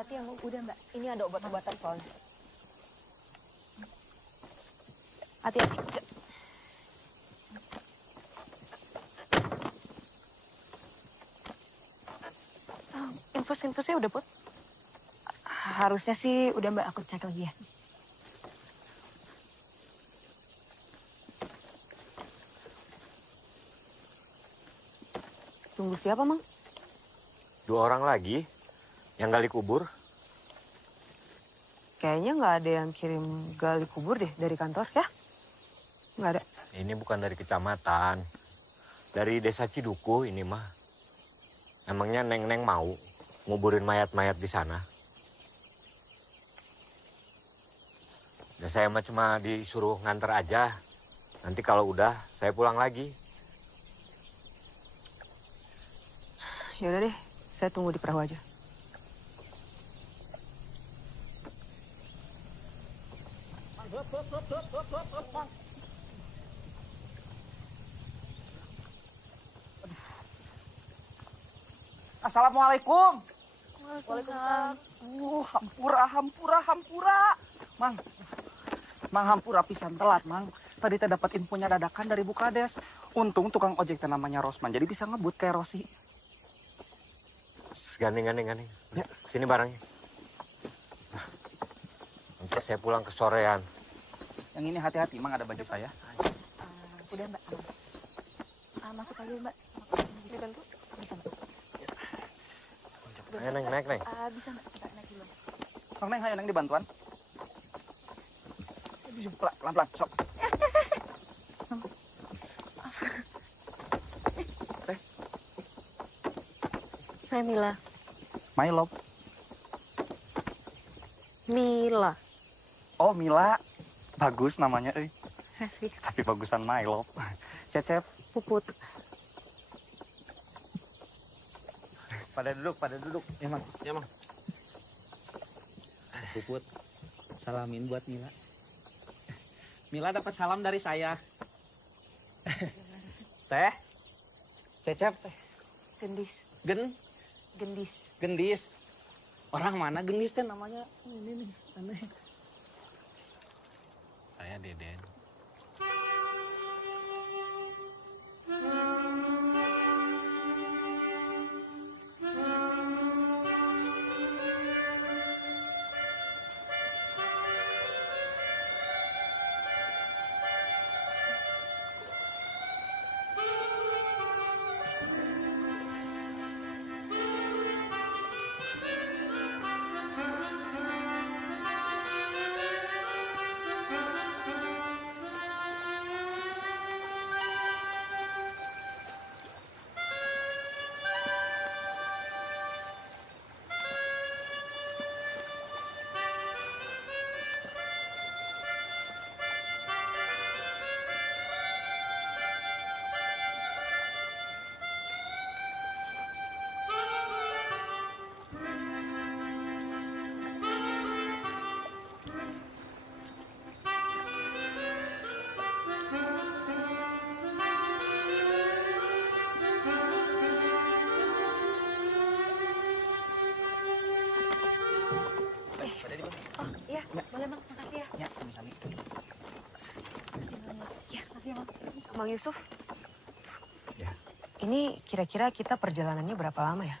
Hati-hati ya, udah Mbak. Ini ada obat-obatan soalnya. Hati-hati. Infus-infusnya udah, Put? Harusnya sih udah Mbak, aku cek lagi ya. Tunggu siapa, Mang? 2 orang lagi yang gali kubur. Kayaknya nggak ada yang kirim gali kubur deh dari kantor, ya? Nggak ada. Ini bukan dari kecamatan. Dari desa Cidukuh ini mah. Emangnya Neng-Neng mau nguburin mayat-mayat di sana? Ya saya mah cuma disuruh nganter aja. Nanti kalau udah saya pulang lagi. Ya udah deh, saya tunggu di perahu aja. Assalamualaikum. Waalaikumsalam. Hampura. Mang hampura pisan telat, Mang. Tadi teh dapat infonya dadakan dari Bu Kades. Untung tukang ojek teh namanya Rosman, jadi bisa ngebut kayak Rosi. Gandeng. Ya. Sini barangnya. Nanti saya pulang ke sorean. Yang ini hati-hati, Mang, ada baju saya. Udah Mbak, aman. Masuk aja Mbak. Bisa bantu? Bisa Mbak. Ayo Neng, naik. Bisa Mbak, kita naik dulu. Mang Neng, ayo Neng dibantuan. Saya bisa pelan-pelan, sok. Teh, Saya Mila. my love. Mila. Oh, Mila. Bagus namanya, Asik. Tapi bagusan my love. Cecep. Puput. Pada duduk. Ya, Mang. Puput, salamin buat Mila. Mila dapat salam dari saya. Teh, Cecep, teh. Gendis. Gendis. Gendis. Orang mana Gendis teh namanya? Ini nih, aneh. Saya Deden. Oh iya, boleh Mang, makasih ya. Ya, sami-sami. Makasih banget. Ya, makasih Mang. Bang Yusuf. Ya. Ini kira-kira kita perjalanannya berapa lama ya?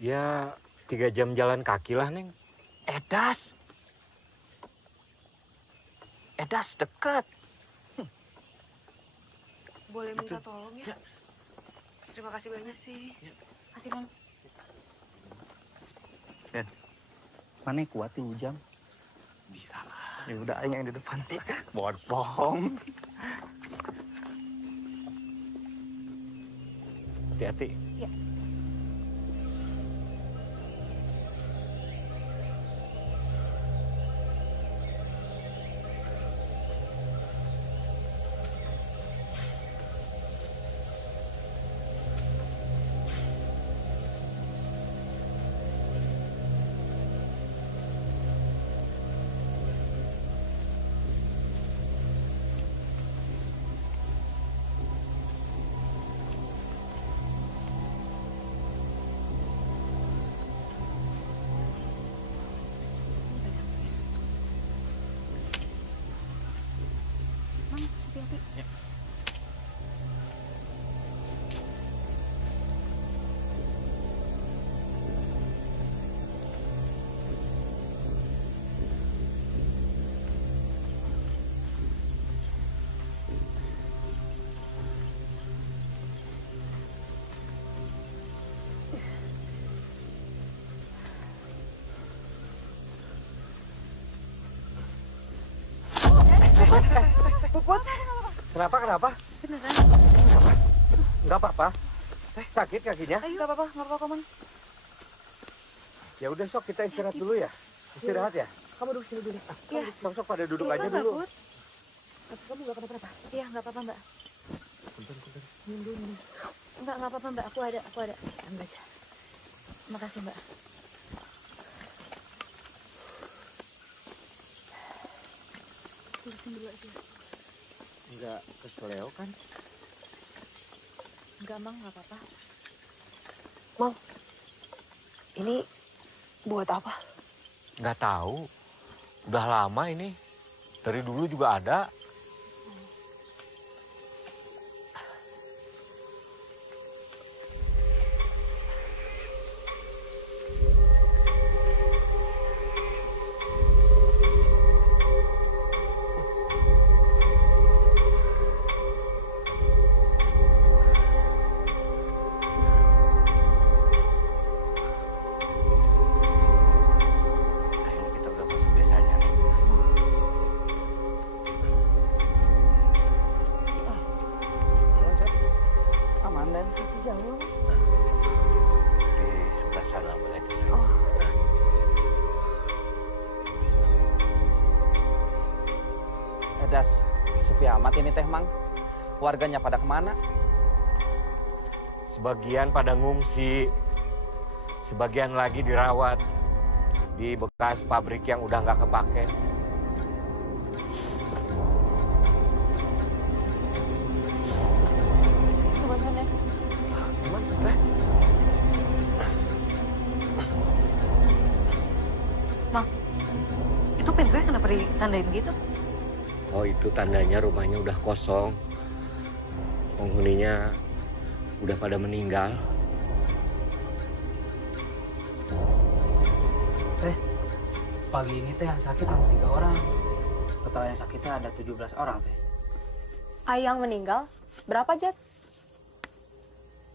Ya 3 jam jalan kaki lah Neng. Edas deket. Boleh minta tolong ya? Terima kasih banyak sih. Kasih Bang. Mana kuat 3 jam? Bisa lah. Ya udah, aing yang di depan. Bohong. Hati-hati. Ya. Kenapa? Beneran? Nggak apa-apa. Sakit kakinya? Ayo. Nggak apa-apa, Mang. Ya udah sok kita istirahat dulu ya. Istirahat ya. Kamu duduk sini dulu. Iya. Sok pada duduk Iya, aja Mbak, dulu. Put. Kamu nggak kenapa-napa? Iya, nggak apa-apa, Mbak. Punten. Minum dulu. Nggak apa-apa, Mbak. Aku ada. Ambil aja. Makasih, Mbak. Terusin dulu aja. Nggak keseleo kan? Nggak, Mang. Nggak apa-apa. Ini buat apa? Nggak tahu. Udah lama ini. Dari dulu juga ada. Akhirnya kita udah masuk desanya. Aman dan. Masih jauh. Di sebelah sana boleh di sana. Das, sepi amat ini teh Mang. Warganya pada kemana? Sebagian pada ngungsi, sebagian lagi dirawat di bekas pabrik yang udah nggak kepake. Kebanyakan ya. Gimana teh? Itu pintunya kenapa ditandain gitu? Oh itu tandanya rumahnya udah kosong. Penghuninya udah pada meninggal. Pagi ini teh yang sakit ada 3 orang. Total yang sakitnya ada 17 orang teh. Ayang meninggal? Berapa, Jet?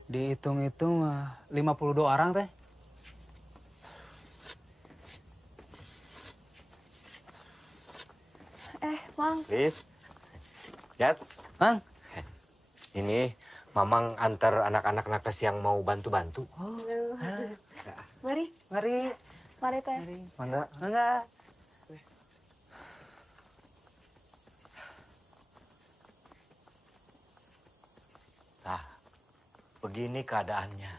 Dihitung-hitung 52 orang teh. Mang. Liz, Jat, Mang. ini Mamang antar anak-anak nakes yang mau bantu-bantu. Mari. Mari. Mari, Teh. Mangga. Mangga. Nah, begini keadaannya.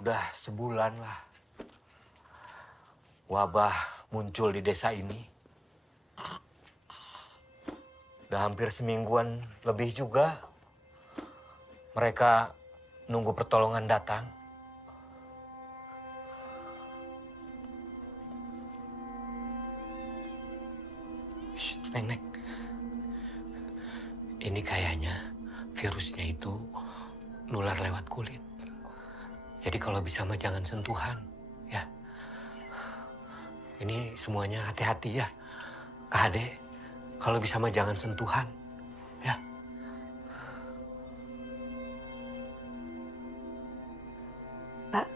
Udah sebulan lah. Wabah muncul di desa ini. Udah hampir semingguan lebih juga. Mereka nunggu pertolongan datang. Shh, Neng. Ini kayaknya virusnya itu nular lewat kulit. Jadi kalau bisa mah jangan sentuhan, ya. Ini semuanya hati-hati ya. Kak Ade, kalau bisa mah jangan sentuhan, ya. Mbak,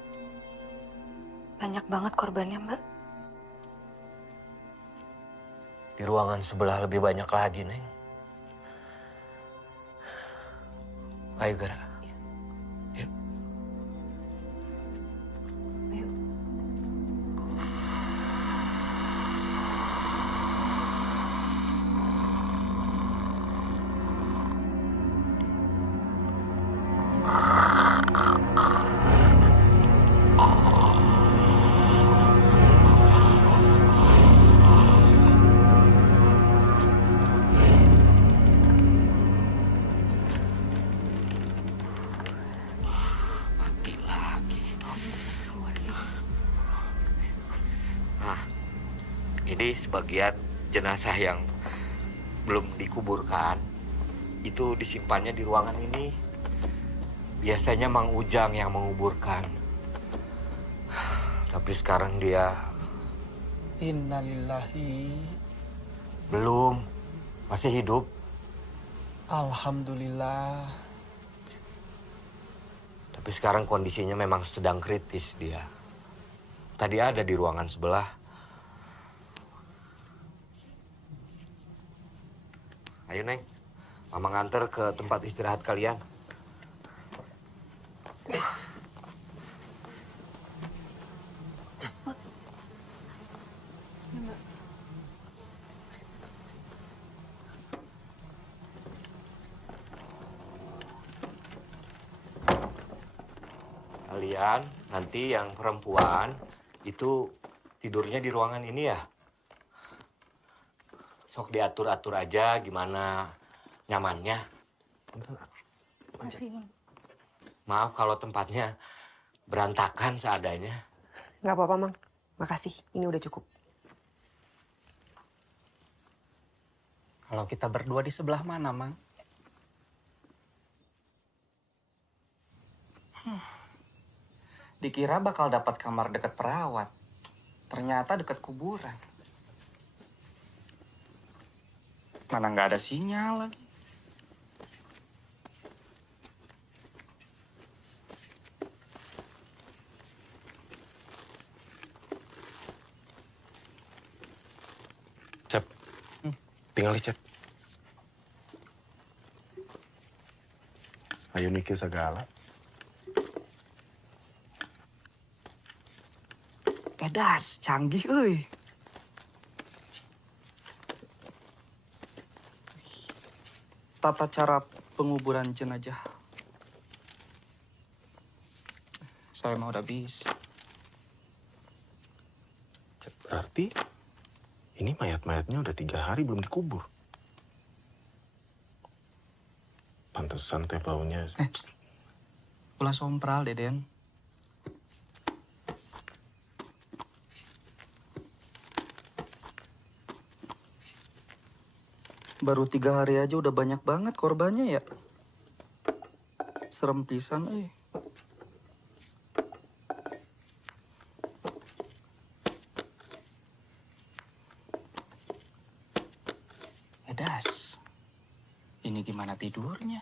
banyak banget korbannya, Mbak. Di ruangan sebelah lebih banyak lagi, Neng. Ayo, Gara. Yuk. Ayo. Mati lagi. Nah, ini sebagian jenazah yang belum dikuburkan. Itu disimpannya di ruangan ini. Biasanya Mang Ujang yang menguburkan. Tapi sekarang dia Innalillahi. belum. Masih hidup. Alhamdulillah. Tapi sekarang kondisinya memang sedang kritis dia. Tadi ada di ruangan sebelah. Ayo Neng, Mama nganter ke tempat istirahat kalian. Kalian nanti yang perempuan itu tidurnya di ruangan ini ya. Sok diatur-atur aja gimana nyamannya. Makasih, Mang. Maaf kalau tempatnya berantakan seadanya. Nggak apa-apa, Mang. Makasih, ini udah cukup. Kalau kita berdua di sebelah mana, Mang? Dikira bakal dapat kamar dekat perawat. Ternyata dekat kuburan. Mana nggak ada sinyal lagi. Cep, tinggal Cep. Ayo mikir segala. Edas, canggih euy. Tata cara penguburan jenazah. Saya mah udah bisa. Cep, berarti ini mayat-mayatnya udah 3 hari belum dikubur. Pantesan teh baunya. Ulah sompral, Deden. Baru 3 hari aja udah banyak banget korbannya ya. Serem pisan, Edas, ini gimana tidurnya?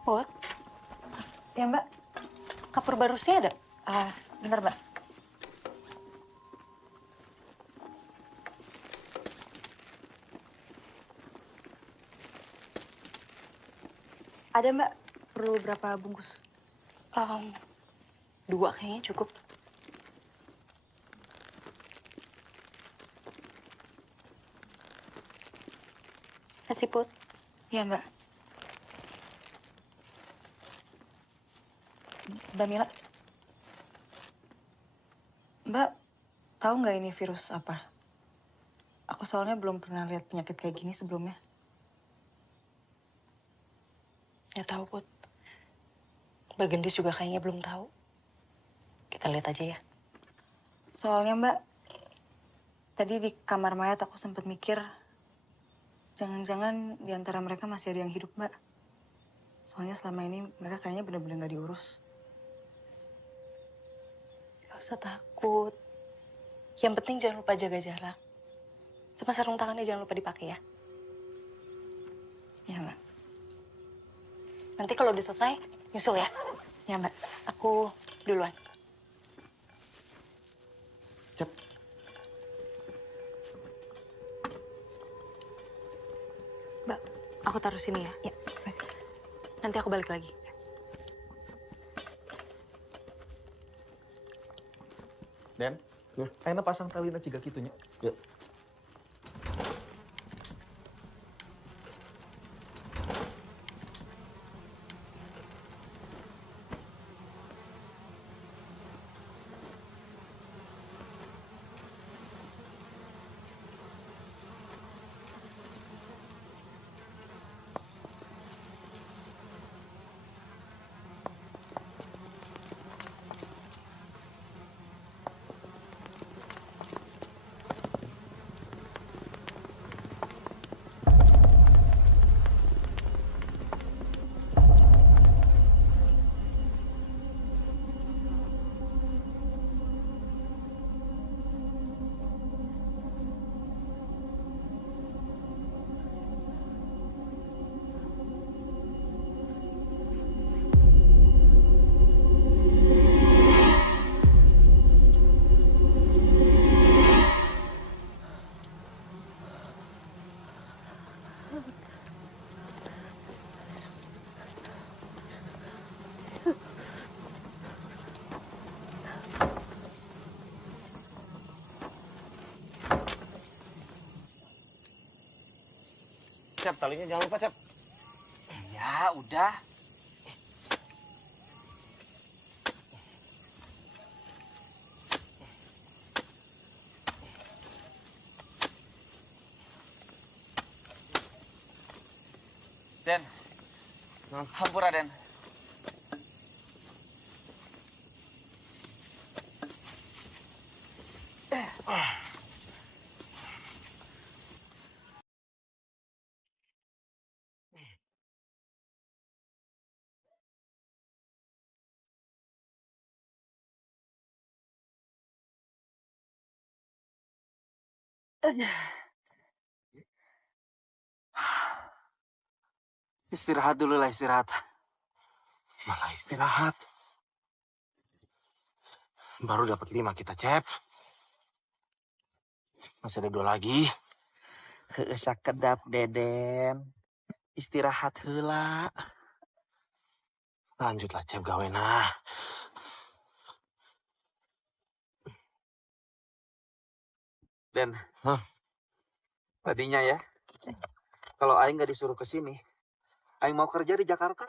Put, Ya, Mbak. kapur barusnya ada? Bentar, Mbak. Ada, Mbak. Perlu berapa bungkus? 2 kayaknya cukup. Kasih, Put. Ya, Mbak. Mbak Mila. Mbak, tahu nggak ini virus apa? Aku soalnya belum pernah lihat penyakit kayak gini sebelumnya. Ya tahu, Put. Mbak Gendis juga kayaknya belum tahu. Kita lihat aja ya. Soalnya, Mbak, tadi di kamar mayat aku sempat mikir, jangan-jangan di antara mereka masih ada yang hidup, Mbak. Soalnya selama ini mereka kayaknya benar-benar nggak diurus. Gak usah takut. Yang penting jangan lupa jaga jarak. Sama sarung tangannya jangan lupa dipakai ya. Ya, Mbak. Nanti kalau udah selesai, nyusul ya. Ya, Mbak. Aku duluan. Cep. Mbak, aku taruh sini ya. Ya, kasih. Nanti aku balik lagi. Den, ayeuna pasang talina ciga kitunya. Ya. Cep, talinya jangan lupa, Cep. Ya, udah. Den, hampura, Den. Istirahat dulu lah, istirahat. Malah istirahat. Baru dapat 5 kita, Cep. Masih ada 2 lagi. Sakedap, Deden. Istirahat heula. Lanjutlah, Cep, gawe nah. Den, Hah? tadinya ya, kalau Aing nggak disuruh ke sini, Aing mau kerja di Jakarta.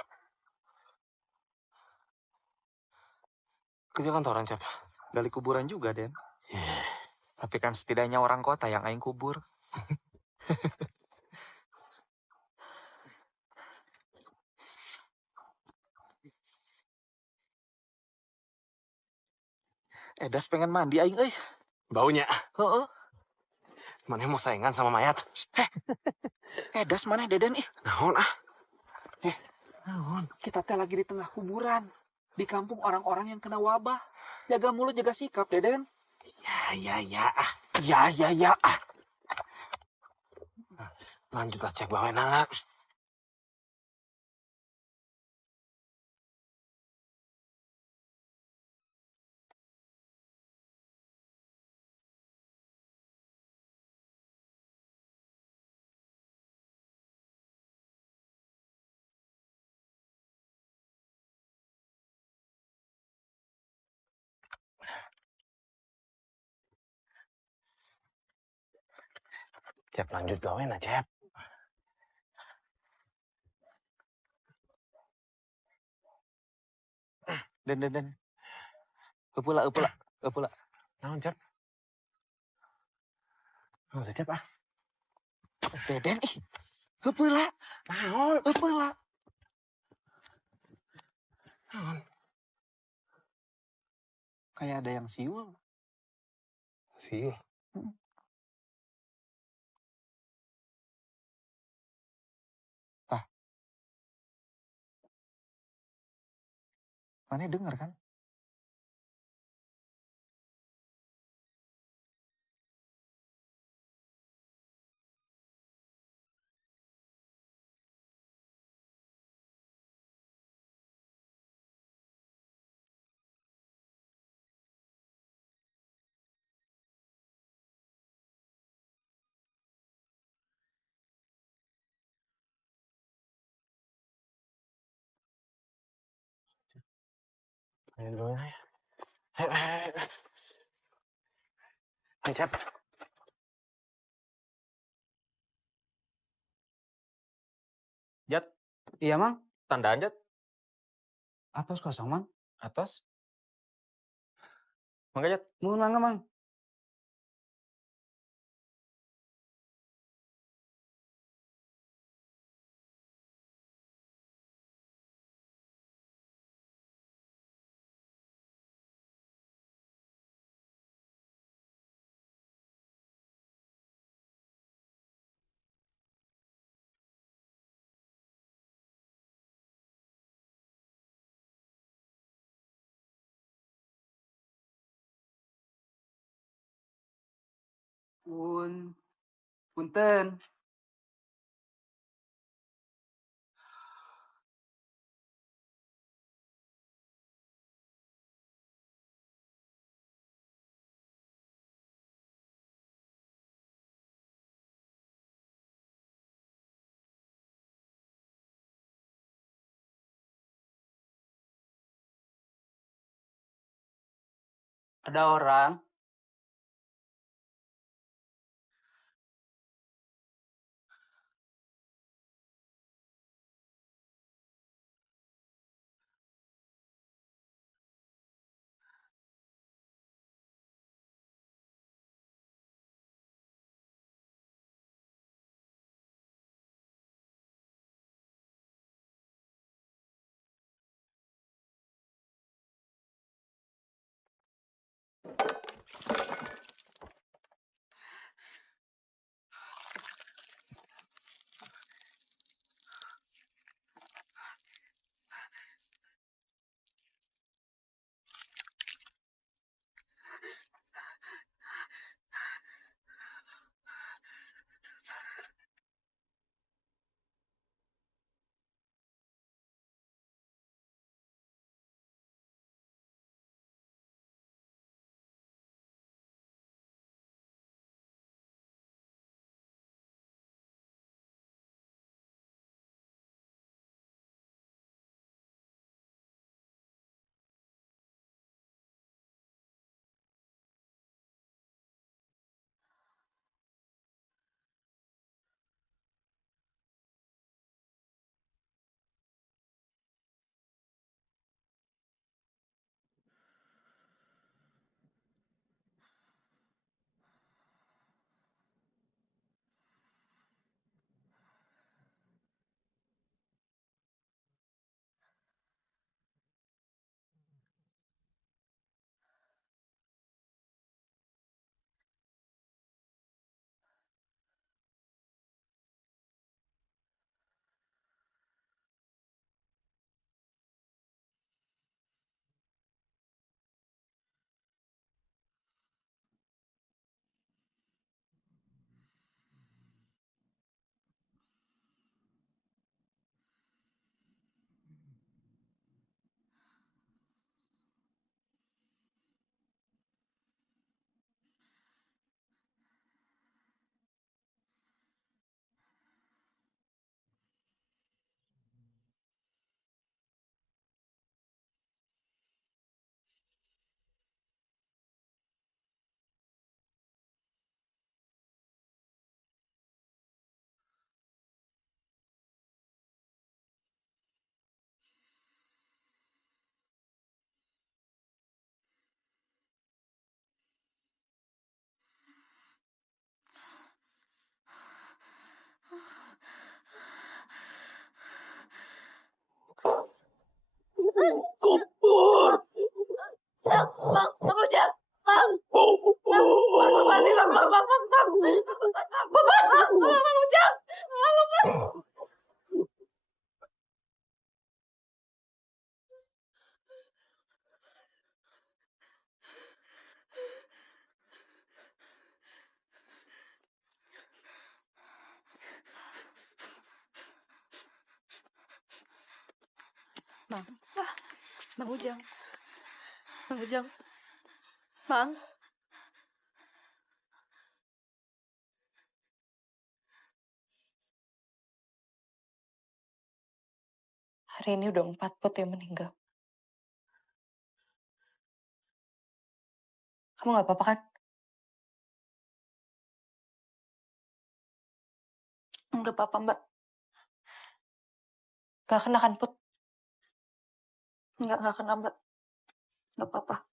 Kerja kantoran, Cep. Gali kuburan juga, Den. Yeah. Tapi kan setidaknya orang kota yang Aing kubur. Das pengen mandi Aing, euy. Baunya. Heeh. Mana mau saingan sama mayat? Das mana Deden ih? Naon ah? Naon? Kita teh lagi di tengah kuburan. Di kampung orang-orang yang kena wabah. Jaga mulut, jaga sikap, Deden. Ya. Ya. Lanjutlah, Cep, gawe nah. Cep, lanjut gawe nah, Cep. Den. Eupula. Naon, Cep? Naon sih, Cep ah? Deden ih. Eupula. Naon? Eupula. Naon? Kayak ada yang siul. Siul. Mana denger kan? Lanjut gawe nah ya. Ayo. Ayo, Cep. Jat, Iya, Mang. tandaan Jat. Atas kosong, Mang. Atas. Mangga Jat. Mohon mangga, Mang. Punten. Ada orang. Mang, Mang Ujang. Mang Ujang. Mang. Hari ini udah 4 pot yang meninggal. Kamu gak apa-apa kan? Enggak apa-apa, Mbak. Gak kena kan, Put? Enggak kena, Mbak. Gak apa-apa.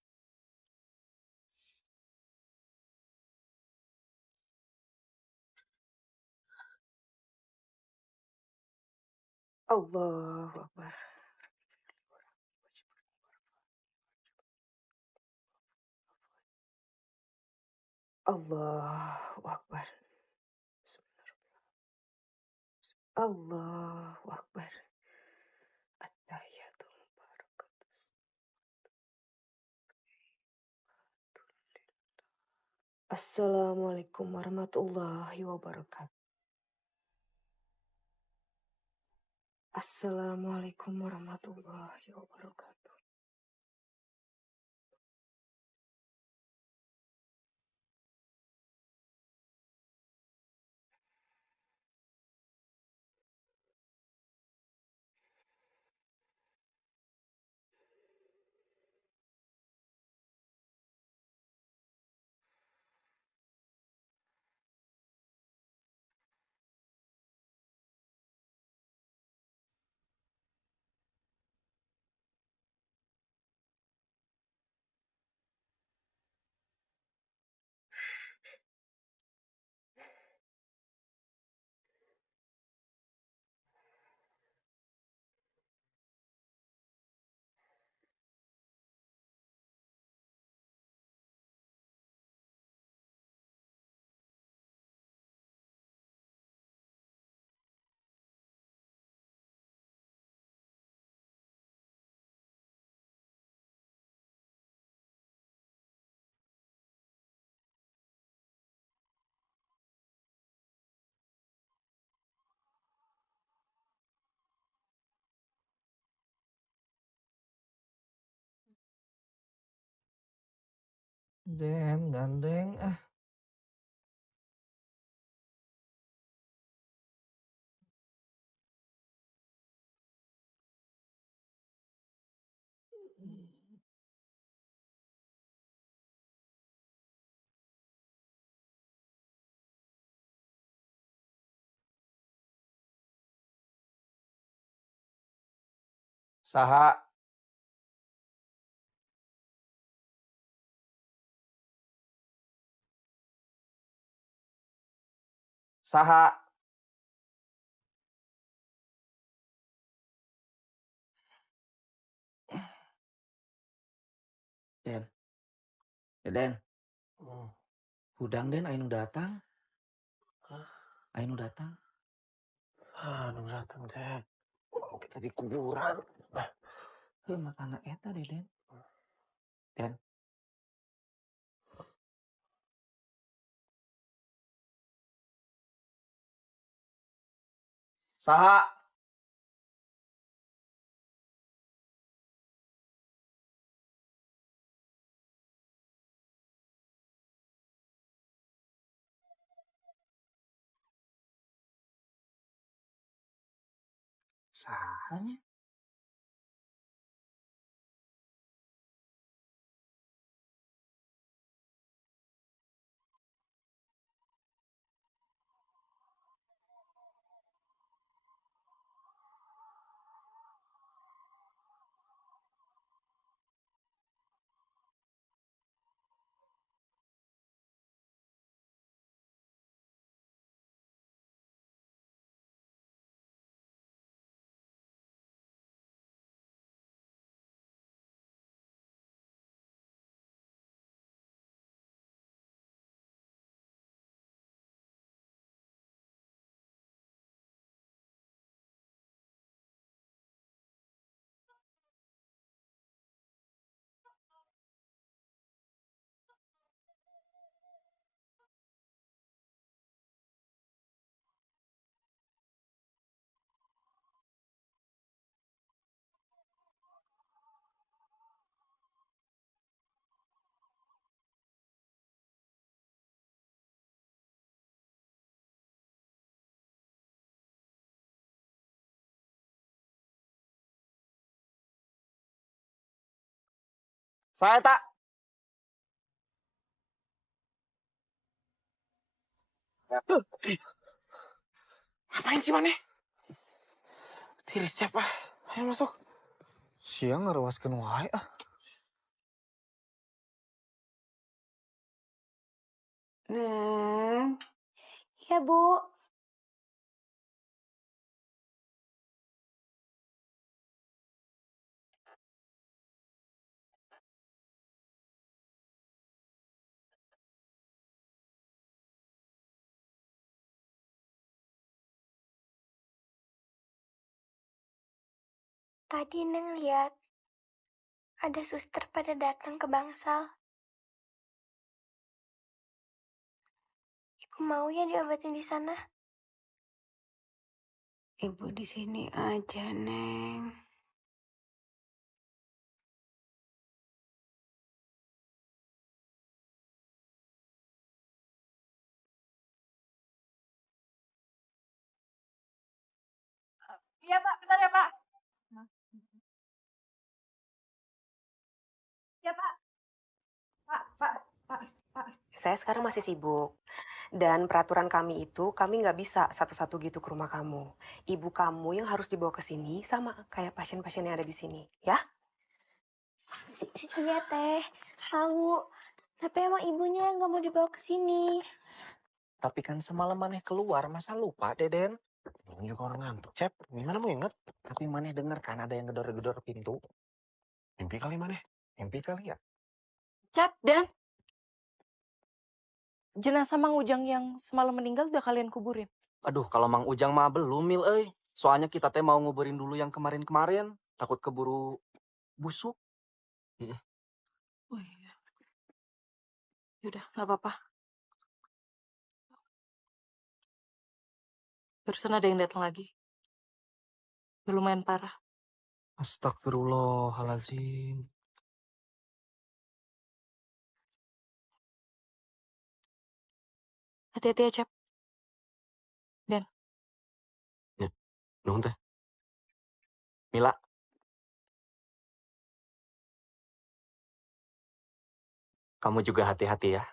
Allahu Akbar. Allahu Akbar. Allahu Akbar. At-tahiyatul mubarakatuh. Assalamualaikum warahmatullahi wabarakatuh. Assalamualaikum warahmatullahi wabarakatuh. Den, gandeng. Saha. Saha. Den. Den. Hudang Den, ayo datang. Ayo datang. Aduh, datang, Cek. Kita di kuburan. Makana eta deh, Den. Den. Saha. Sahanya. Saya tak. Ngapain sih maneh? Tiris siapa? Ayo masuk. Siang ngeruaskeun wae ah. Neng. Iya, Bu. Tadi Neng lihat ada suster pada datang ke bangsal. Ibu mau ya diobatin di sana? Ibu di sini aja, Neng. Iya Pak, bentar ya Pak. Ya Pak. Pak. Saya sekarang masih sibuk. Dan peraturan kami itu, kami nggak bisa satu-satu gitu ke rumah kamu. Ibu kamu yang harus dibawa ke sini sama kayak pasien-pasien yang ada di sini, ya? Iya, Teh. Tahu. Tapi emang ibunya yang nggak mau dibawa ke sini. Tapi kan semalam maneh keluar, masa lupa, Deden? Ini juga orang ngantuk, Cep. Gimana mau inget? Tapi maneh denger kan ada yang gedor-gedor pintu? Mimpi kali maneh. Mimpi kali ya? Cap, Dan. Jenazah Mang Ujang yang semalam meninggal udah kalian kuburin? Aduh, kalau Mang Ujang mah belum, Mil, euy. Soalnya kita teh mau nguburin dulu yang kemarin-kemarin. Takut keburu busuk. Oh iya. Yaudah, nggak apa-apa. Barusan ada yang datang lagi. Udah lumayan parah. Astagfirullahaladzim. Hati-hati ya, Cep. Dan Nuhun teh. Mila, kamu juga hati-hati ya.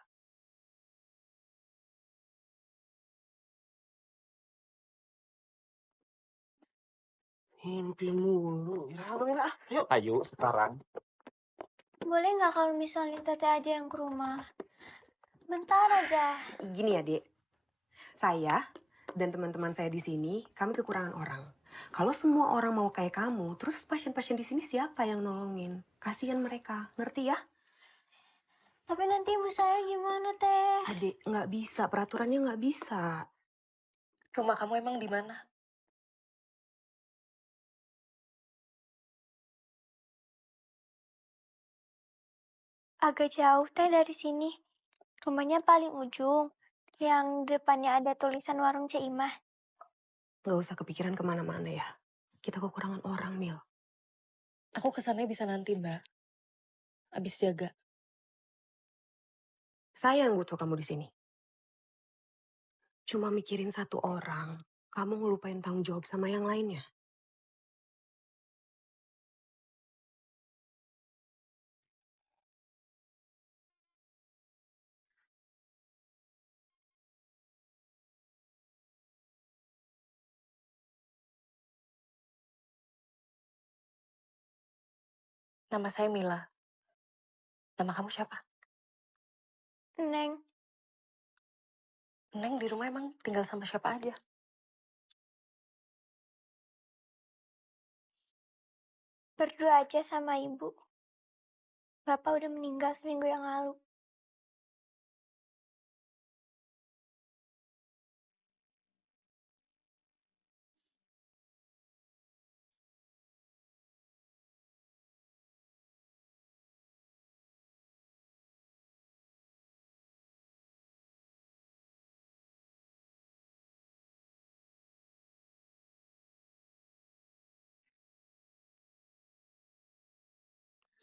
Mimpi mulu. Ira, ayo. Ayo sekarang. Boleh nggak kalau misalnya Teteh aja yang ke rumah? Bentar aja. Gini ya, Dek. Saya dan teman-teman saya di sini, kami kekurangan orang. Kalau semua orang mau kayak kamu, terus pasien-pasien di sini siapa yang nolongin? Kasihan mereka, ngerti ya? Tapi nanti ibu saya gimana, Teh? Adik, nggak bisa, peraturannya nggak bisa. rumah kamu emang di mana? Agak jauh, Teh, dari sini. Rumahnya paling ujung. Yang depannya ada tulisan warung Ceimah. Nggak usah kepikiran kemana-mana ya. Kita kekurangan orang, Mil. Aku kesannya bisa nanti, Mbak. Abis jaga. Saya yang butuh kamu di sini. Cuma mikirin satu orang, kamu ngelupain tanggung jawab sama yang lainnya. Nama saya Mila. Nama kamu siapa? Neng, Neng di rumah emang tinggal sama siapa aja? berdua aja sama ibu. Bapak udah meninggal seminggu yang lalu.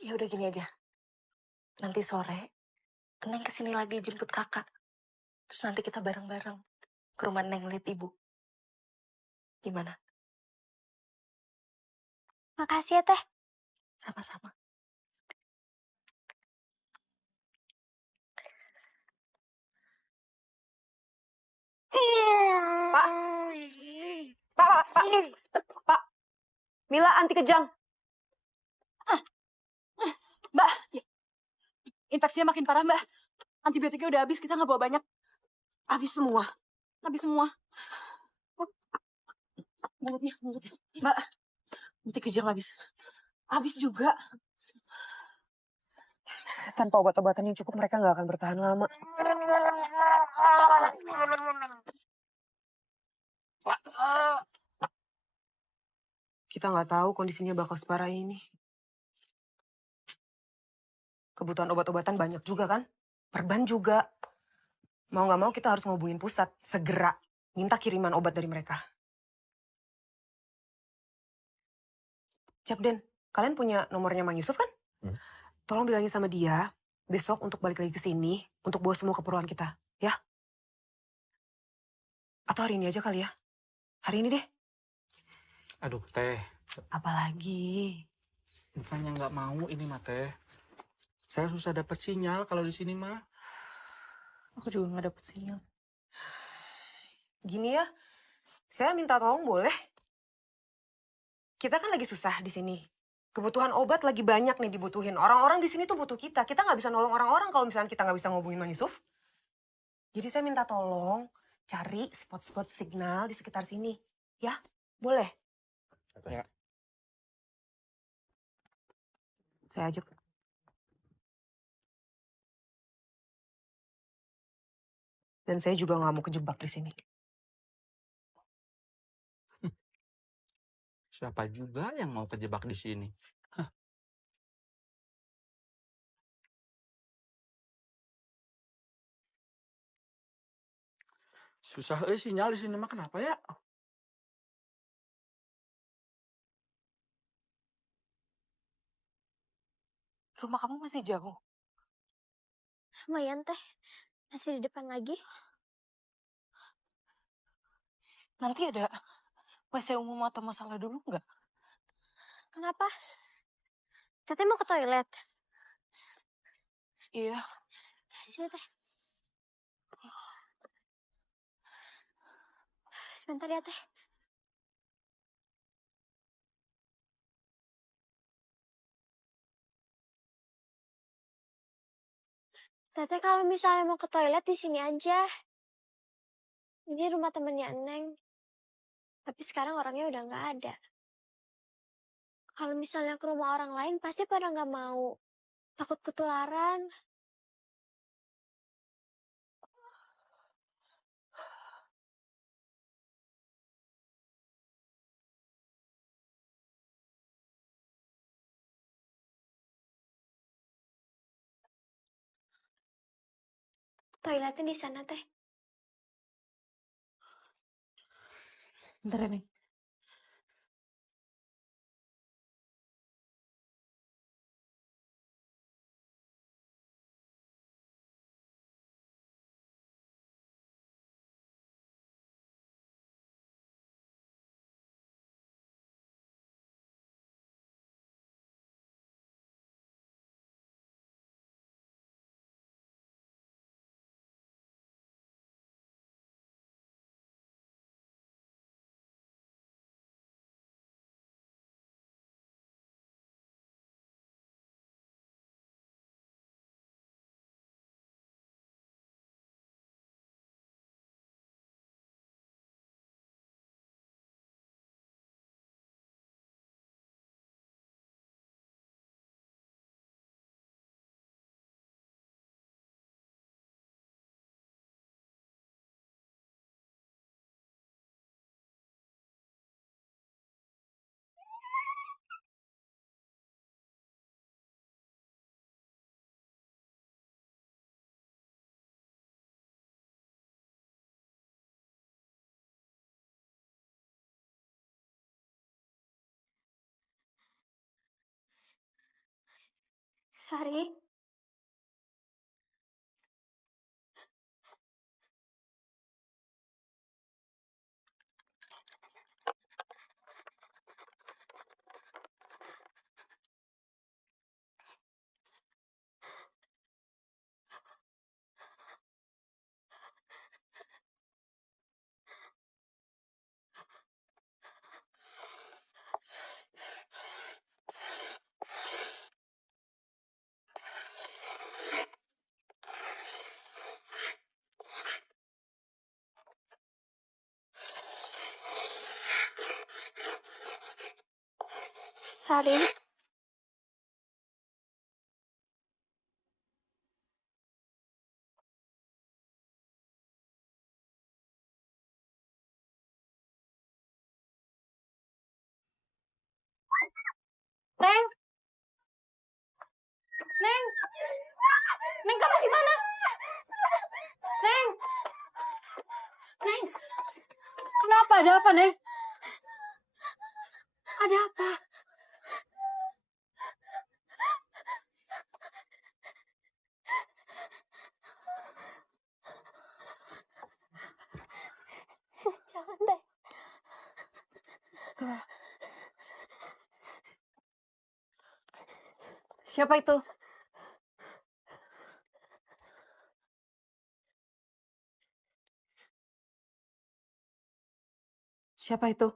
Ya udah gini aja. Nanti sore, Neng kesini lagi jemput kakak. Terus nanti kita bareng-bareng ke rumah Neng lihat ibu. Gimana? Makasih ya, Teh. Sama-sama. Pak. Pak. Pak. Mila anti kejang. Mbak, infeksinya makin parah, Mbak. Antibiotiknya udah habis, kita nggak bawa banyak. Habis semua. Habis semua. Mulutnya. Mbak, anti kejang habis. Habis juga. Tanpa obat-obatan yang cukup mereka nggak akan bertahan lama. Kita nggak tahu kondisinya bakal separah ini. Kebutuhan obat-obatan banyak juga kan? Perban juga. Mau nggak mau kita harus ngubungin pusat. Segera. Minta kiriman obat dari mereka. Den, kalian punya nomornya Mang Yusuf kan? Tolong bilangin sama dia, besok untuk balik lagi ke sini, untuk bawa semua keperluan kita, ya? Atau hari ini aja kali ya? Hari ini deh. Aduh, Teh. Apalagi? Bukannya nggak mau ini mah, Teh. Saya susah dapat sinyal kalau di sini mah. Aku juga nggak dapet sinyal. Gini ya, saya minta tolong boleh? Kita kan lagi susah di sini. Kebutuhan obat lagi banyak nih dibutuhin. Orang-orang di sini tuh butuh kita. Kita nggak bisa nolong orang-orang kalau misalnya kita nggak bisa ngubungin Mang Yusuf. Jadi saya minta tolong cari spot-spot signal di sekitar sini. Ya, boleh? Ya. Saya ajak. Dan saya juga nggak mau kejebak di sini. Siapa juga yang mau kejebak di sini? Hah. Susah sinyal di sini mah kenapa ya? Rumah kamu masih jauh? Lumayan, Teh. Masih di depan lagi. Nanti ada WC umum atau masalah dulu nggak? Kenapa? Teteh mau ke toilet? Iya. Sini teh. Sebentar ya teh. Teteh kalau misalnya mau ke toilet di sini aja. Ini rumah temennya Neng. Tapi sekarang orangnya udah nggak ada. Kalau misalnya ke rumah orang lain pasti pada nggak mau. Takut ketularan. Toiletnya di sana teh. Bentar ya, Neng. Sari. Sari. Neng. Neng. Neng kamu di mana? Neng. Neng. Kenapa? Ada apa, Neng? Ada apa? Jangan teh. Siapa itu? Siapa itu?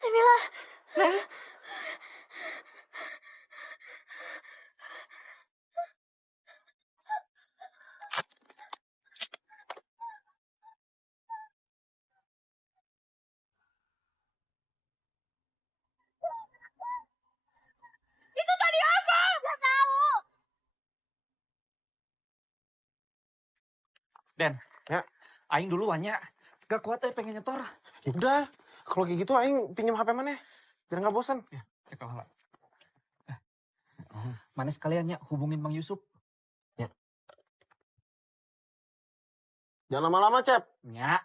Temila. Neng. Itu tadi apa? Gak tahu. Den, Ya. aing duluan ya. Gak kuat pengen nyetor. Ya udah, kalau kayak gitu aing pinjam HP mana? Biar nggak bosan. Ya, kalau lah. Mana sekalian ya hubungin Bang Yusuf. Ya. Jangan lama-lama, Cep. Ya.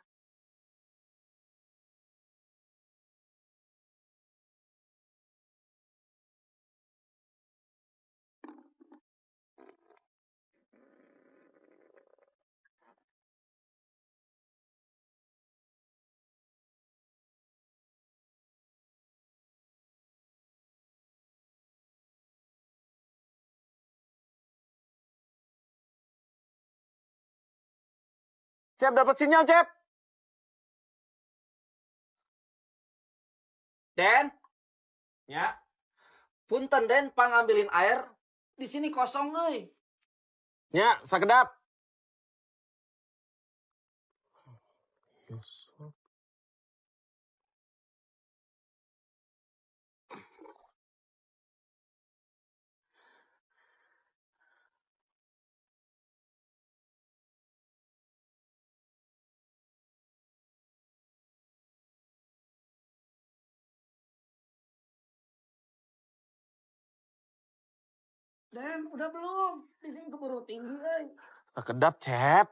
Cep, dapat sinyal, Cep. Den, Ya. punten Den, pangambilin air. Di sini kosong euy. Ya, sakedap. Den, udah belum? Di sini keburu tinggi euy. Sakedap, Cep.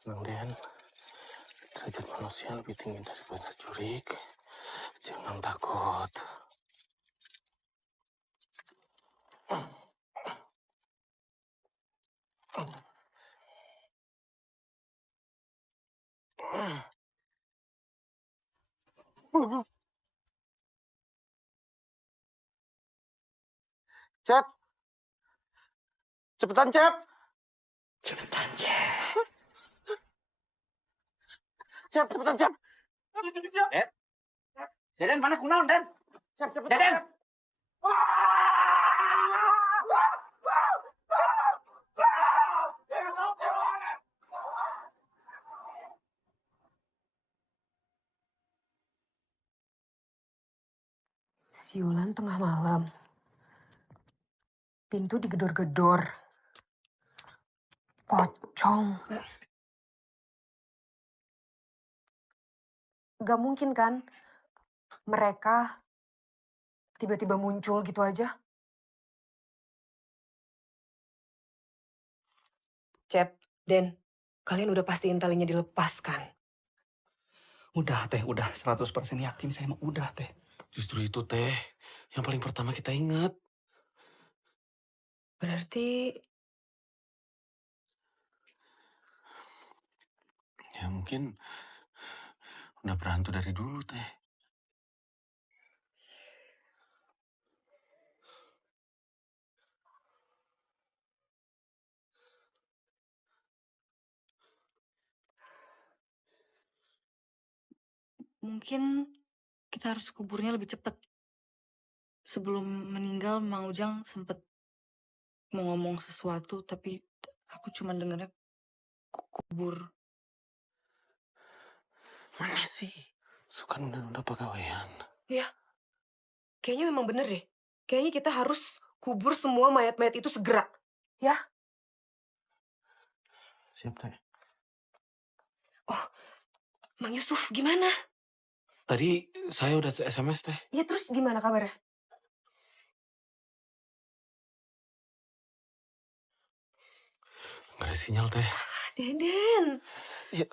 Kemudian, derajat manusia lebih tinggi dari batas jurik. Jangan takut. Cep. Cepetan, Cep. Cepetan, Cep. Cep, cepetan, Cep. Den, Deden mana kunaon, Den? Cep, cepetan, Deden! Cep. Siulan tengah malam. Pintu digedor-gedor. Pocong. Gak mungkin kan mereka tiba-tiba muncul gitu aja. Cep, Den, kalian udah pastiin talinya dilepas kan? Udah teh, udah 100% yakin saya mah udah teh. Justru itu, Teh. Yang paling pertama kita ingat. Berarti Ya mungkin udah berhantu dari dulu, Teh. Mungkin kita harus kuburnya lebih cepat. Sebelum meninggal, Mang Ujang sempet mau ngomong sesuatu, tapi aku cuma dengernya kubur. Mana sih? Suka nunda-nunda pegawaian. ya, kayaknya memang bener deh. Kayaknya kita harus kubur semua mayat-mayat itu segera. Ya, Siap, Teh. Mang Yusuf gimana? Tadi saya udah SMS, Teh. Ya terus gimana kabarnya? Nggak ada sinyal, Teh. Deden, Ya,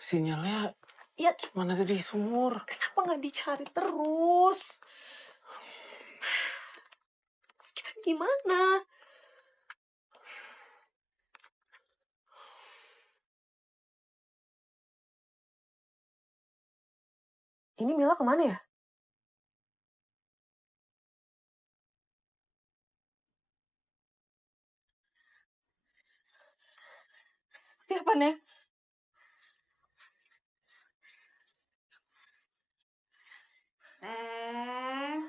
sinyalnya ya cuma ada di sumur. kenapa nggak dicari terus? Terus kita gimana? Ini Mila kemana ya? Tapi apa, Neng? Neng.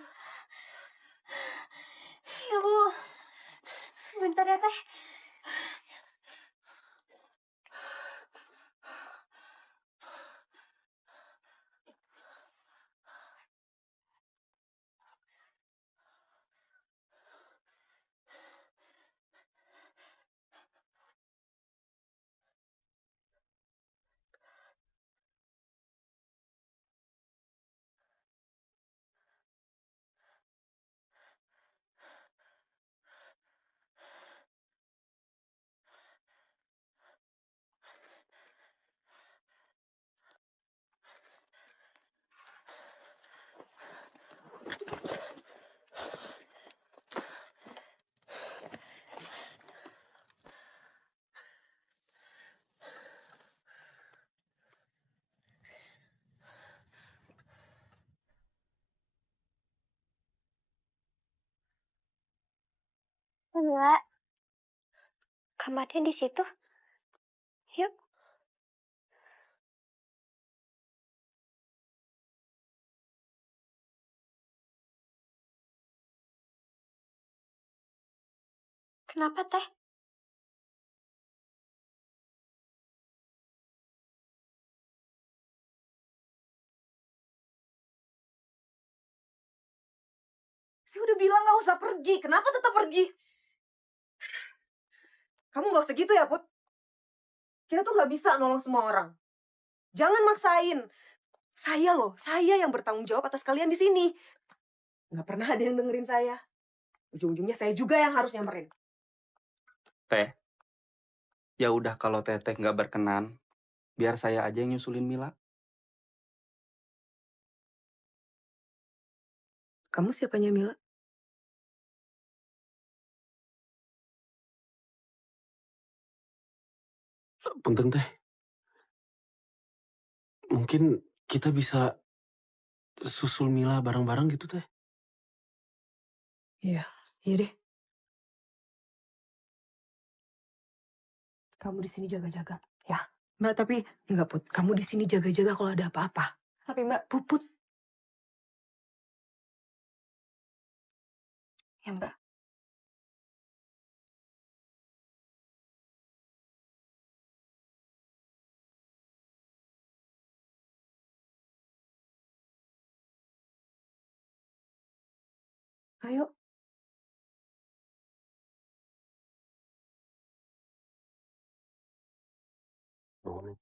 Ibu, bentar ya teh. Enggak, kamarnya di situ. Yuk. Kenapa teh? Saya udah bilang gak usah pergi. Kenapa tetap pergi? Kamu gak usah gitu ya, Put. Kita tuh gak bisa nolong semua orang. Jangan maksain. Saya yang bertanggung jawab atas kalian di sini. Gak pernah ada yang dengerin saya. Ujung-ujungnya saya juga yang harus nyamperin. Teh, ya udah kalau Teteh nggak berkenan, biar saya aja yang nyusulin Mila. Kamu siapanya Mila? Punten teh. Mungkin kita bisa susul Mila bareng-bareng gitu teh. Iya, iya deh. Kamu di sini jaga-jaga, ya. Mbak, tapi... Enggak, Put. Kamu di sini jaga-jaga kalau ada apa-apa. Tapi Mbak... Puput. Ya, Mbak. Ayo. Boleh.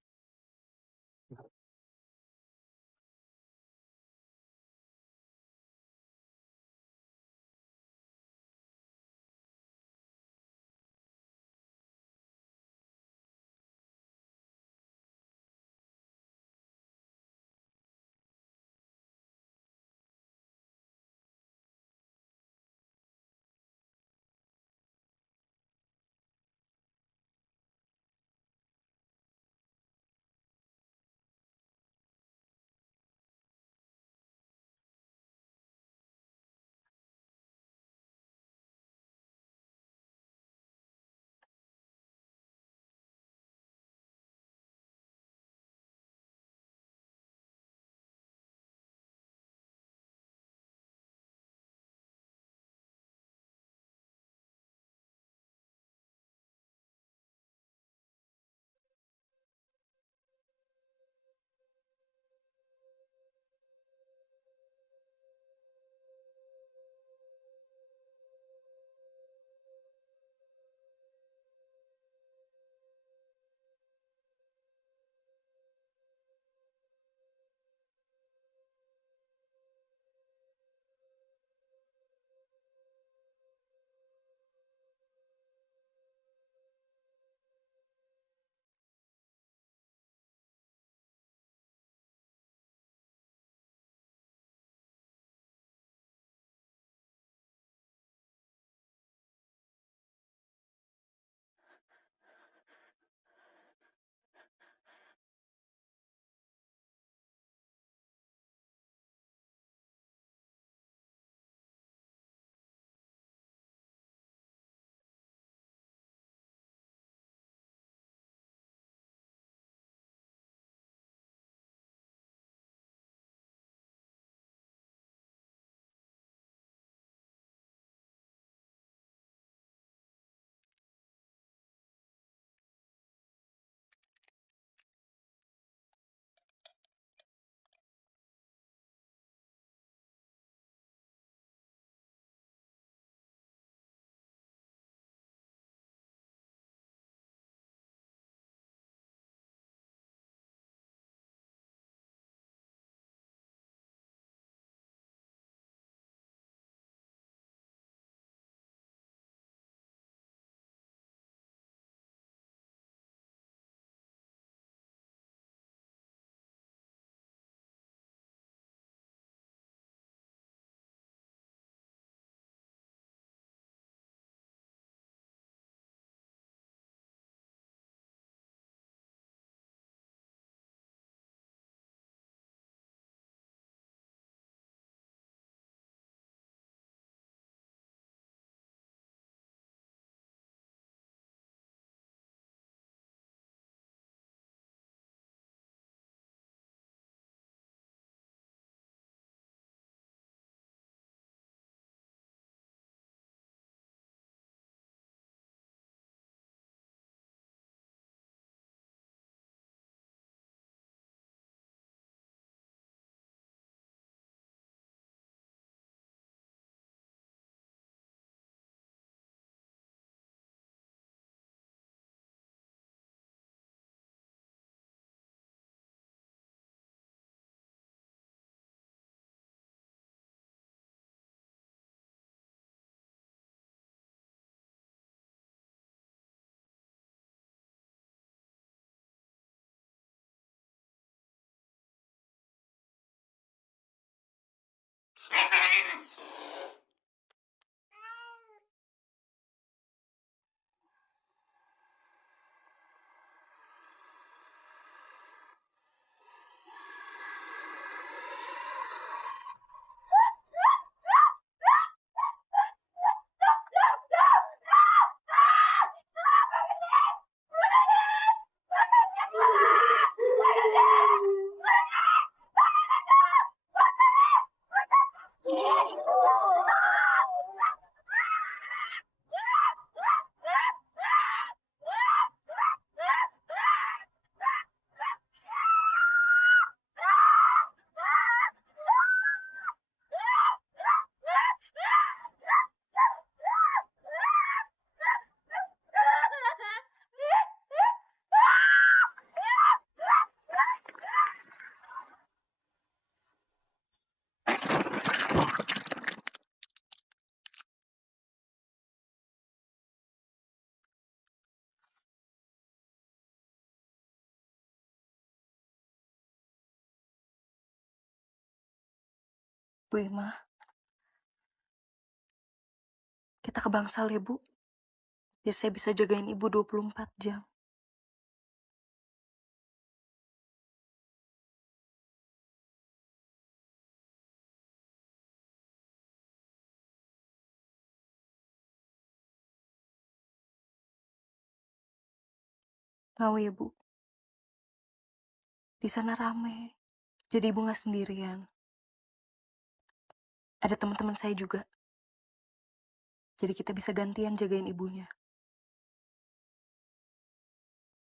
Bu Ima, kita ke Bangsal ya, Bu. Biar saya bisa jagain Ibu 24 jam. Mau ya, Bu? Di sana rame. Jadi Ibu nggak sendirian. Ada teman-teman saya juga. Jadi kita bisa gantian jagain ibunya.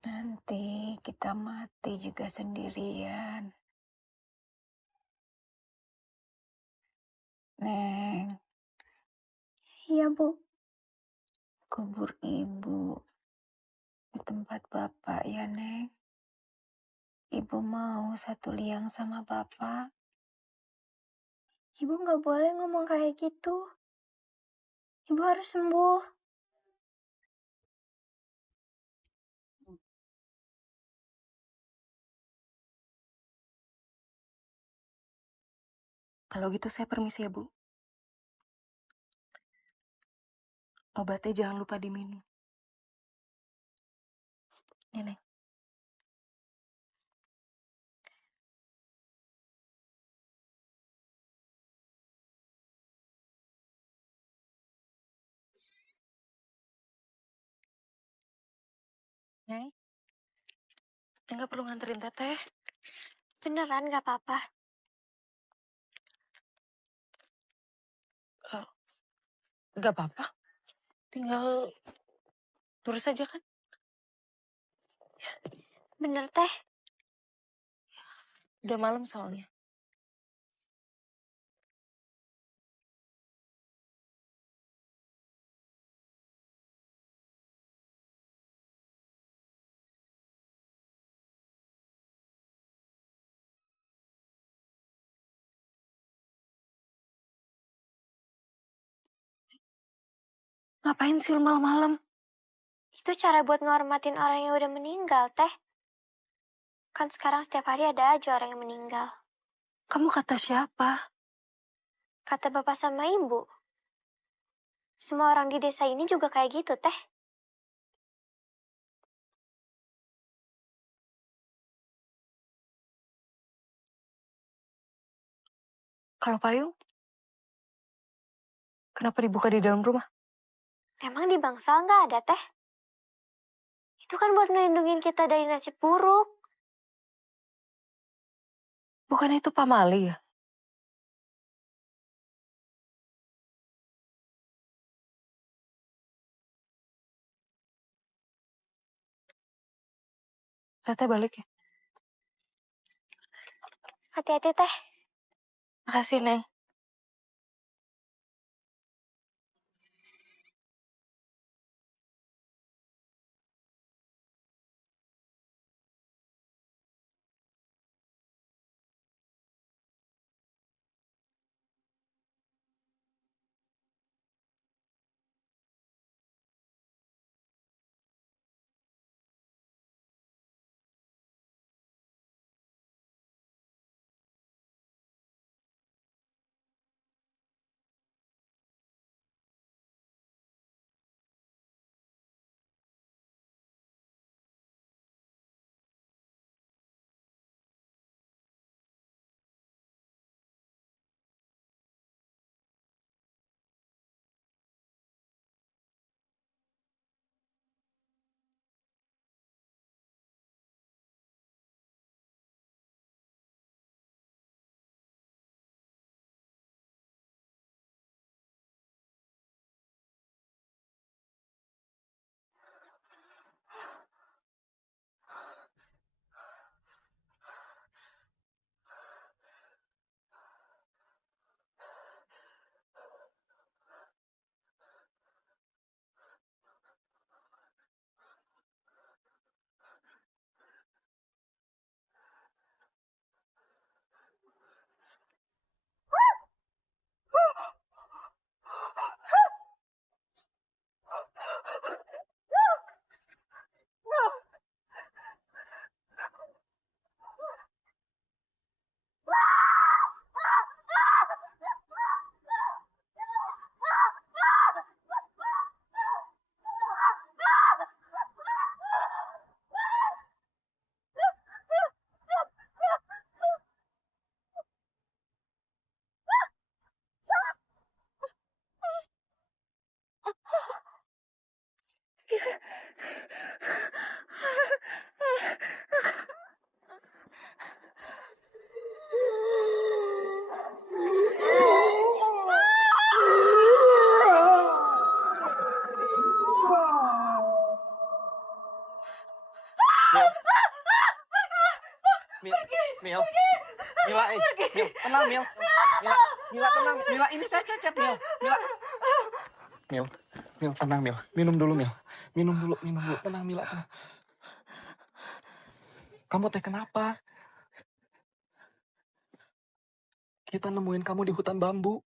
Nanti kita mati juga sendirian. Neng, Iya, Bu. kubur ibu di tempat bapak ya, Neng. Ibu mau satu liang sama bapak. Ibu nggak boleh ngomong kayak gitu. Ibu harus sembuh. Kalau gitu saya permisi ya, Bu. Obatnya jangan lupa diminum. Ya, Neng. Neng, nggak perlu nganterin teteh. Beneran nggak apa-apa. Nggak apa-apa. Tinggal lurus aja kan? Bener, Teh. Udah malam soalnya. Ngapain sih lu malam-malam? Itu cara buat ngehormatin orang yang udah meninggal, Teh. Kan sekarang setiap hari ada aja orang yang meninggal. Kamu kata siapa? Kata bapak sama ibu. Semua orang di desa ini juga kayak gitu, Teh. Kalau payung? Kenapa dibuka di dalam rumah? Emang di Bangsal nggak ada, Teh? Itu kan buat ngelindungin kita dari nasib buruk. Bukan itu Pak Mali ya? Teteh balik ya? Hati-hati, Teh. Makasih, Neng. tenang, Mil. Mila tenang. Mila, ini saya Cecep, Mil. Mil, tenang, Mil. Minum dulu, Mil. Minum dulu. Tenang, Mila, tenang. Kamu teh kenapa? Kita nemuin kamu di hutan bambu.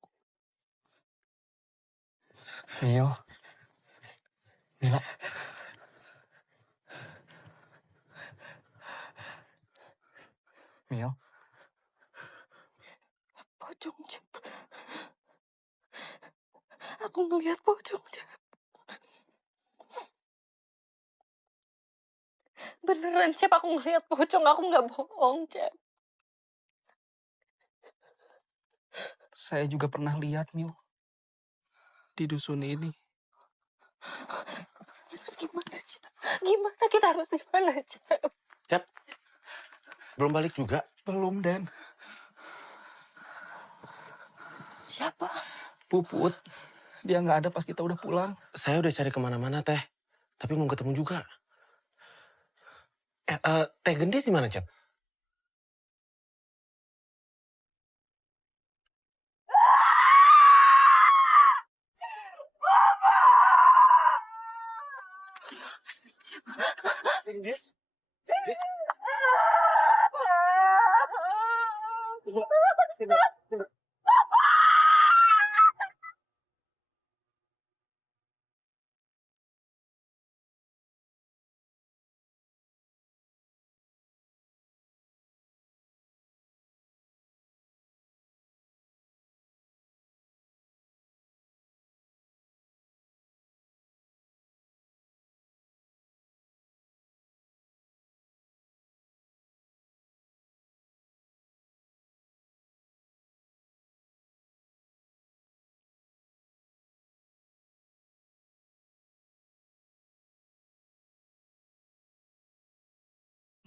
Mil. Mila. Mil. Pocong, Cep. Aku ngeliat pocong, Cep. Beneran, Cep, aku ngeliat pocong. Aku nggak bohong, Cep. Saya juga pernah lihat, Mil. Di dusun ini. Terus gimana, Cep? Gimana? Kita harus gimana, Cep? Cep, belum balik juga? Belum, Den. Siapa? Puput. Dia nggak ada pas kita udah pulang. Saya udah cari kemana-mana, Teh. Tapi belum ketemu juga. Teh Gendis di mana, Cep? Gendis? Gendis?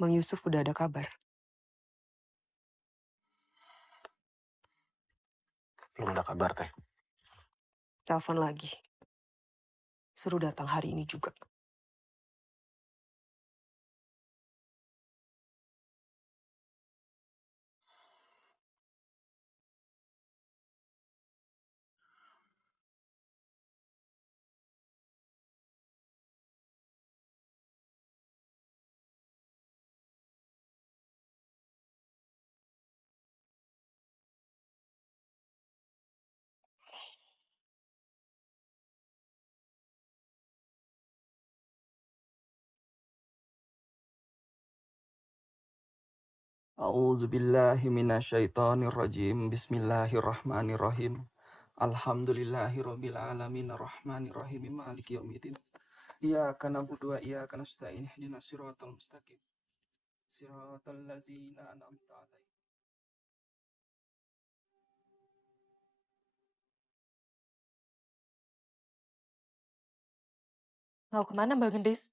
Bang Yusuf udah ada kabar. Belum ada kabar, Teh. Telepon lagi. Suruh datang hari ini juga. A'udzubillahi minasyaitonirrajim. Bismillahirrahmanirrahim. Alhamdulillahirabbil alamin arrahmanirrahim maliki yaumiddin. Iyyaka na'budu wa iyyaka nasta'in ihdinas siratal mustaqim. Siratal ladzina an'amta 'alaihim. Mau kemana, Mbak Gendis?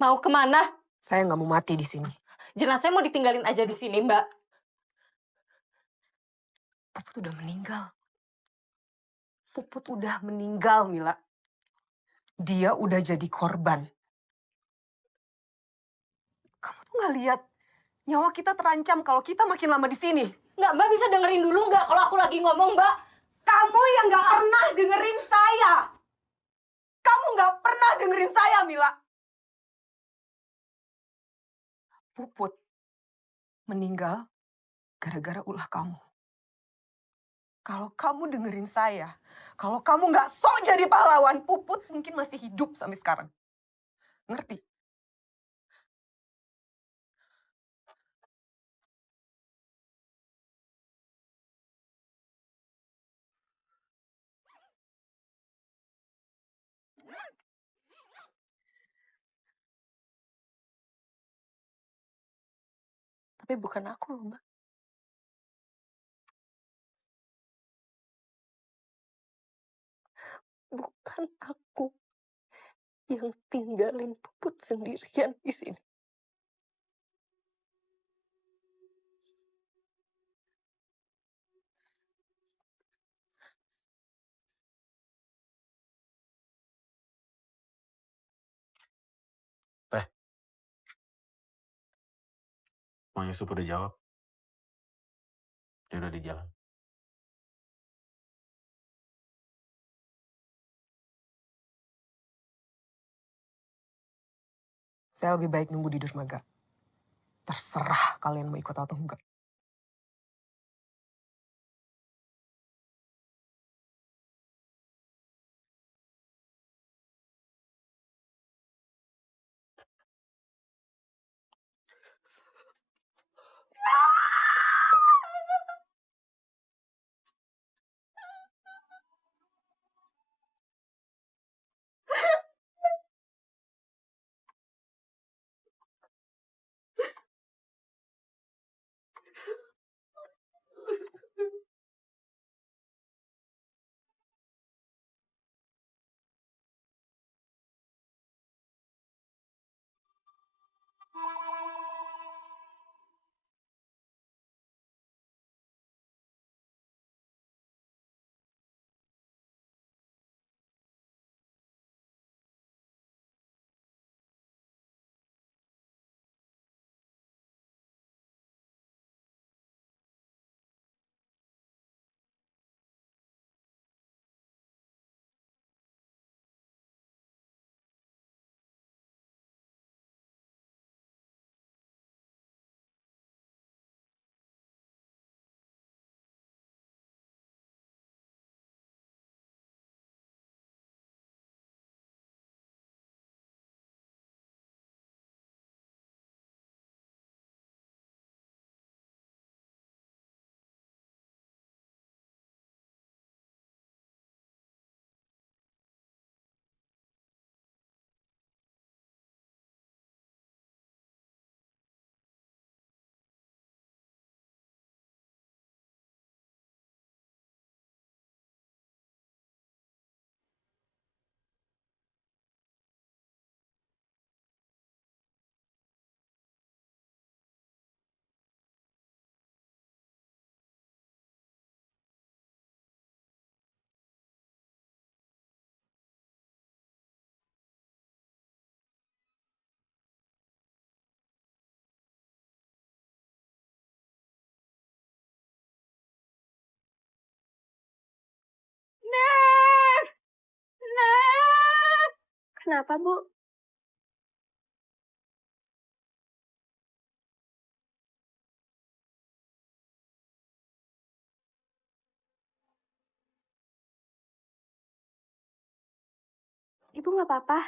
Mau kemana? Saya nggak mau mati di sini. Jenazahnya mau ditinggalin aja di sini, Mbak. Puput udah meninggal. Puput udah meninggal, Mila. Dia udah jadi korban. Kamu tuh nggak lihat nyawa kita terancam kalau kita makin lama di sini. Nggak, Mbak bisa dengerin dulu nggak kalau aku lagi ngomong, Mbak? Kamu yang nggak pernah dengerin saya. Kamu nggak pernah dengerin saya, Mila. Puput meninggal gara-gara ulah kamu. Kalau kamu dengerin saya, kalau kamu nggak sok jadi pahlawan, Puput mungkin masih hidup sampai sekarang. Ngerti? Tapi bukan aku loh, Mbak. Bukan aku yang tinggalin Puput sendirian di sini. Teh. Mang Yusuf udah jawab. Dia udah di jalan. Saya lebih baik nunggu di dermaga. Terserah kalian mau ikut atau enggak. Nek! Nek! Kenapa, Bu? Ibu nggak apa-apa?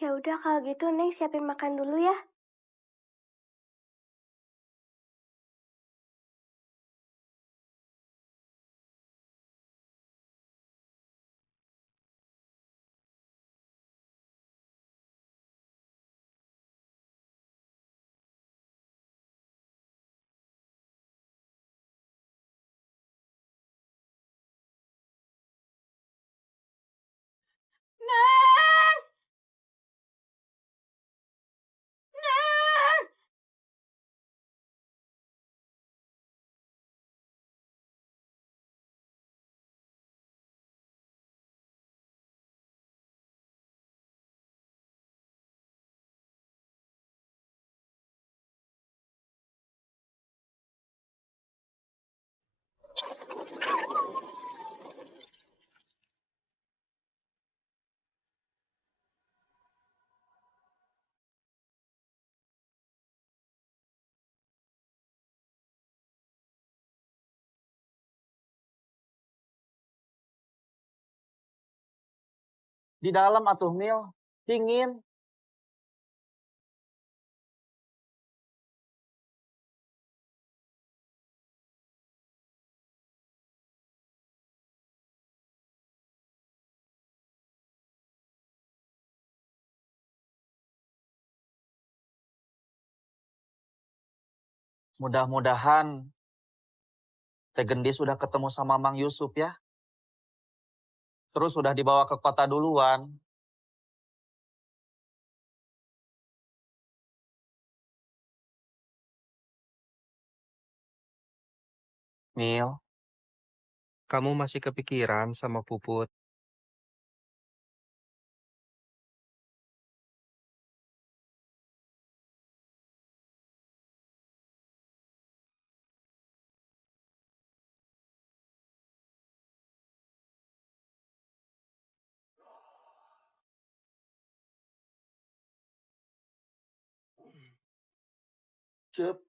Ya udah kalau gitu Neng siapin makan dulu ya. Neng! Neng! Di dalam atuh Mil, dingin. Mudah-mudahan Teh Gendis sudah ketemu sama Mang Yusuf ya. Terus sudah dibawa ke kota duluan. Mil, kamu masih kepikiran sama Puput? Cep.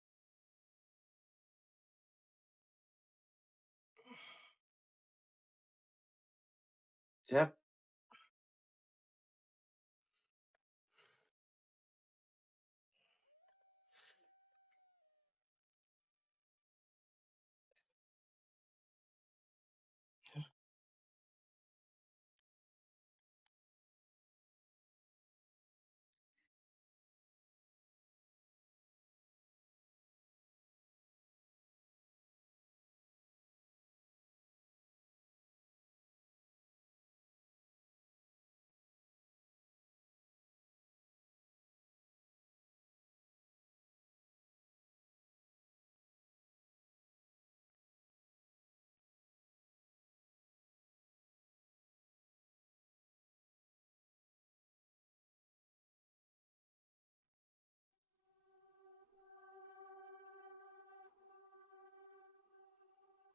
Cep.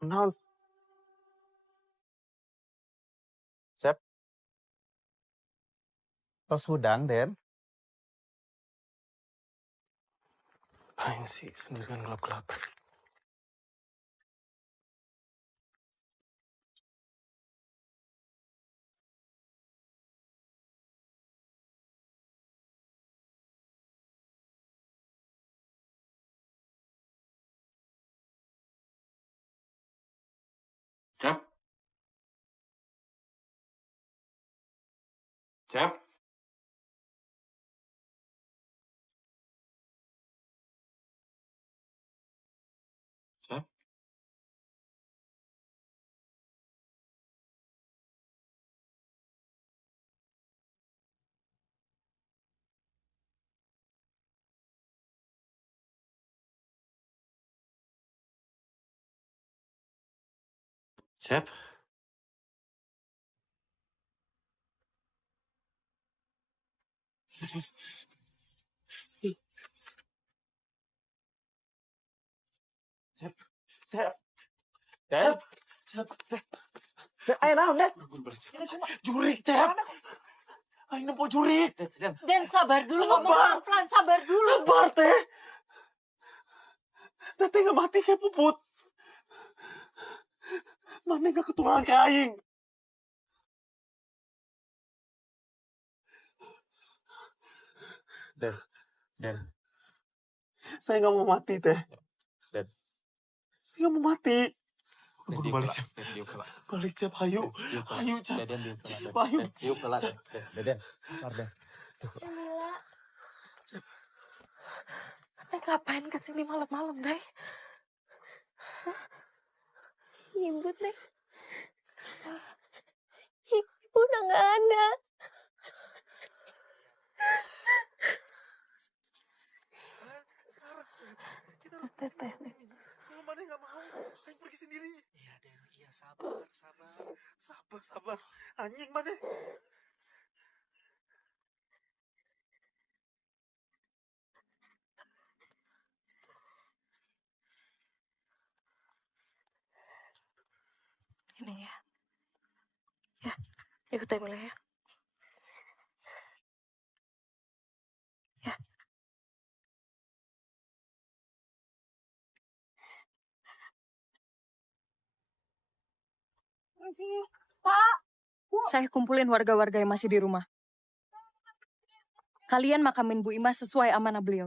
Naon? Cep. Tos hudang, Den. Aing sih sendirian gelap-gelap. Cep. Cep. Cep. Cep. Cep. Cep. Cep. Cep. Ayo naon, Den? Jurik, Cep. Aing nempo jurik. Dan sabar dulu, ngomong Sabar. pelan-pelan, sabar dulu. Sabar, Teh. Teteh nggak mati kayak Puput. Mana nggak keturunan kayak Aing. Den. Saya nggak mau mati, Teh. Den. Saya nggak mau mati. Den, Kudu diuk balik, pela. Cep. Den, diuk pela. Balik, Cep. Hayu. Diuk pela. Hayu, Cep. Den, diuk pela. Cep, Den. hayu. Den, diuk pela. Den. Den. Sabar, Den. Jamila. Neng ngapain kesini malam-malam, Neng? Ibu, Neng. Ibu udah nggak ada. Sekarang, Cep. Kita harus Teteh. kalau mana nggak mau, Aing pergi sendiri. Iya, Den. Iya, sabar. Sabar. Anjing mana? Ini ya. Ya, ikut Emilia ya. Ya. Pak. Saya kumpulin warga-warga yang masih di rumah. Kalian makamin Bu Ima sesuai amanah beliau.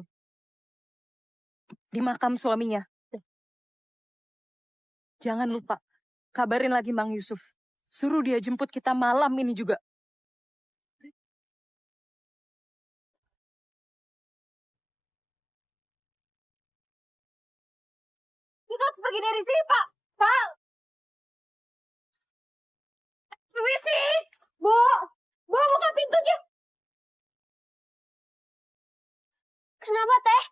Di makam suaminya. Jangan lupa, kabarin lagi Mang Yusuf. Suruh dia jemput kita malam ini juga. Kita harus pergi dari sini, Pak. Pak. Permisi. Bu. Bu, buka pintunya. Kenapa, Teh?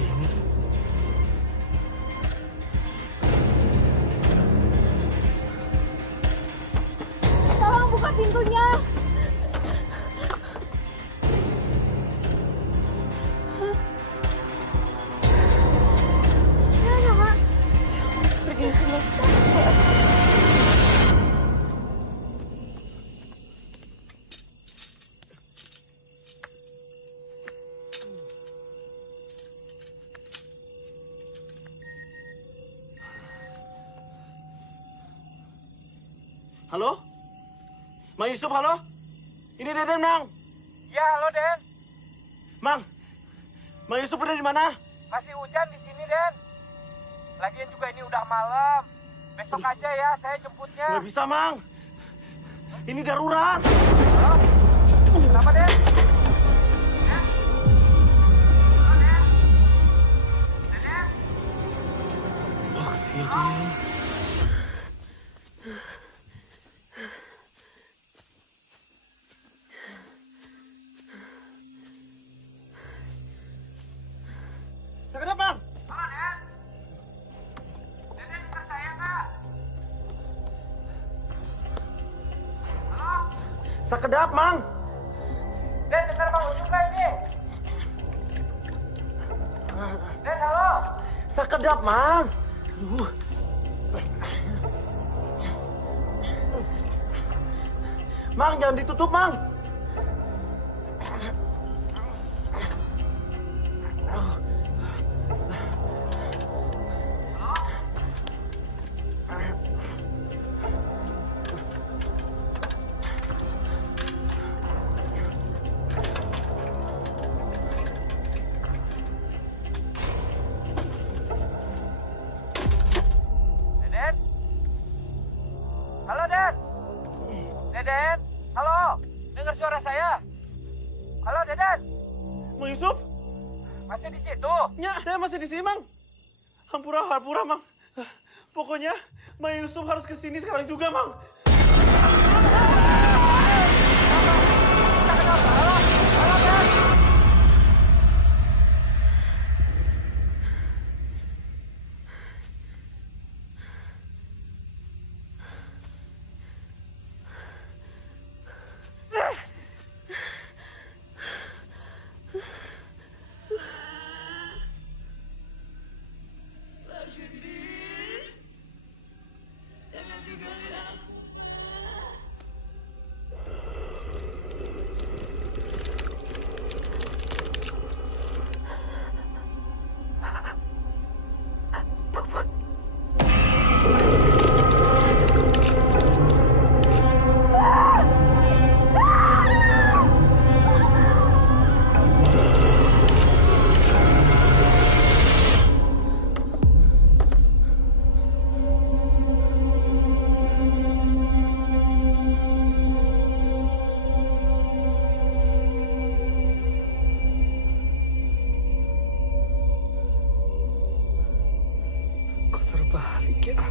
sini. Tolong buka pintunya. Mana, Mak? Pergi di sini. Halo? Mang Yusuf, halo? Ini Deden, Mang. Ya, halo Den. Mang Yusuf udah di mana? Masih hujan di sini Den. Lagian juga ini udah malam. Besok aja ya saya jemputnya. Nggak bisa, Mang. Ini darurat. Halo? Kenapa Den? Oh, siapa? Sekedap, Bang. Halo Den. Deden dengar saya nggak? Halo? Sekedap, Mang. Den dengar Bang Ujung nggak ini? Den halo? Sekedap, Mang. Mang, jangan ditutup, Mang. Deden? Halo Den? Deden? Halo? Dengar suara saya? Halo Deden? Mang Yusuf? Masih di situ? Ya, saya masih di sini, Mang. Hampura, Mang. Pokoknya, Mang Yusuf harus ke sini sekarang juga, Mang. Kok terbalik ya?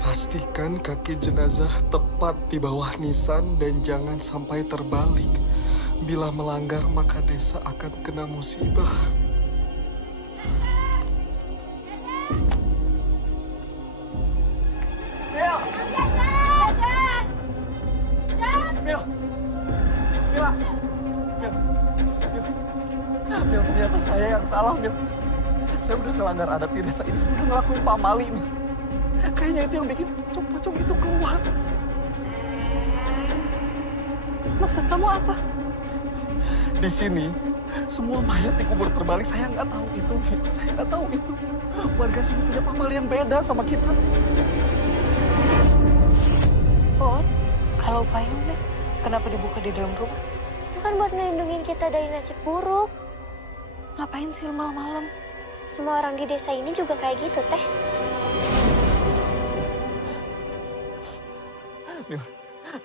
Pastikan kaki jenazah tepat di bawah nisan dan jangan sampai terbalik. Bila melanggar maka desa akan kena musibah. Mil, ternyata saya yang salah, Mil. Saya udah melanggar adat di desa ini, saya udah ngelakuin pamali, Mil. Kayaknya itu yang bikin pocong itu keluar. Maksud kamu apa? Di sini, semua mayat dikubur terbalik. Saya nggak tahu itu, Mil. Saya nggak tahu itu. Warga sini punya pamali yang beda sama kita. Oh, kalau payungnya kenapa dibuka di dalam rumah? Itu kan buat ngelindungin kita dari nasib buruk. Ngapain sih malam-malam? Semua orang di desa ini juga kayak gitu, Teh.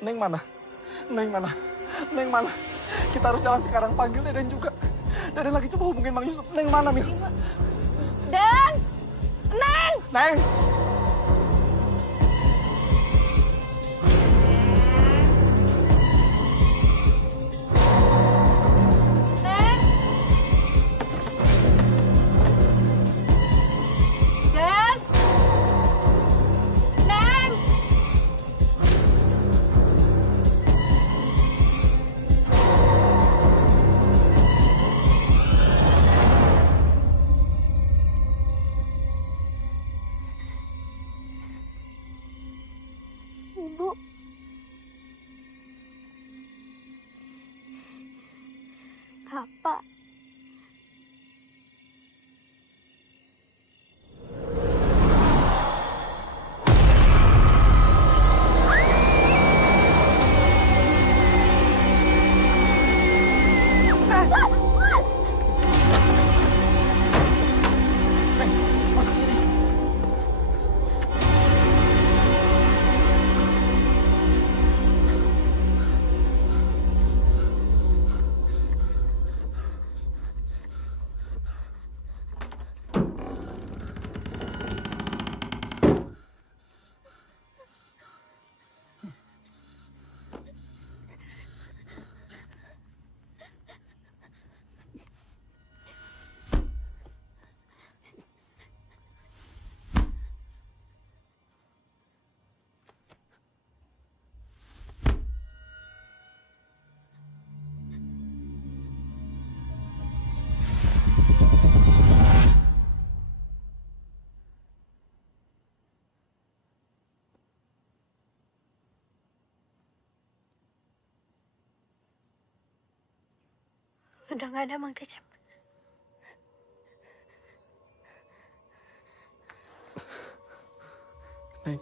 Neng mana? Neng mana? Neng mana? Kita harus jalan sekarang, panggil Deden juga. Deden lagi coba hubungin Mang Yusuf. Neng mana, Mil? Den! Neng! Neng! Neng! Den! Neng! Ibu. Bapak. Masuk sini. Udah nggak ada Mang Cecep. Neng.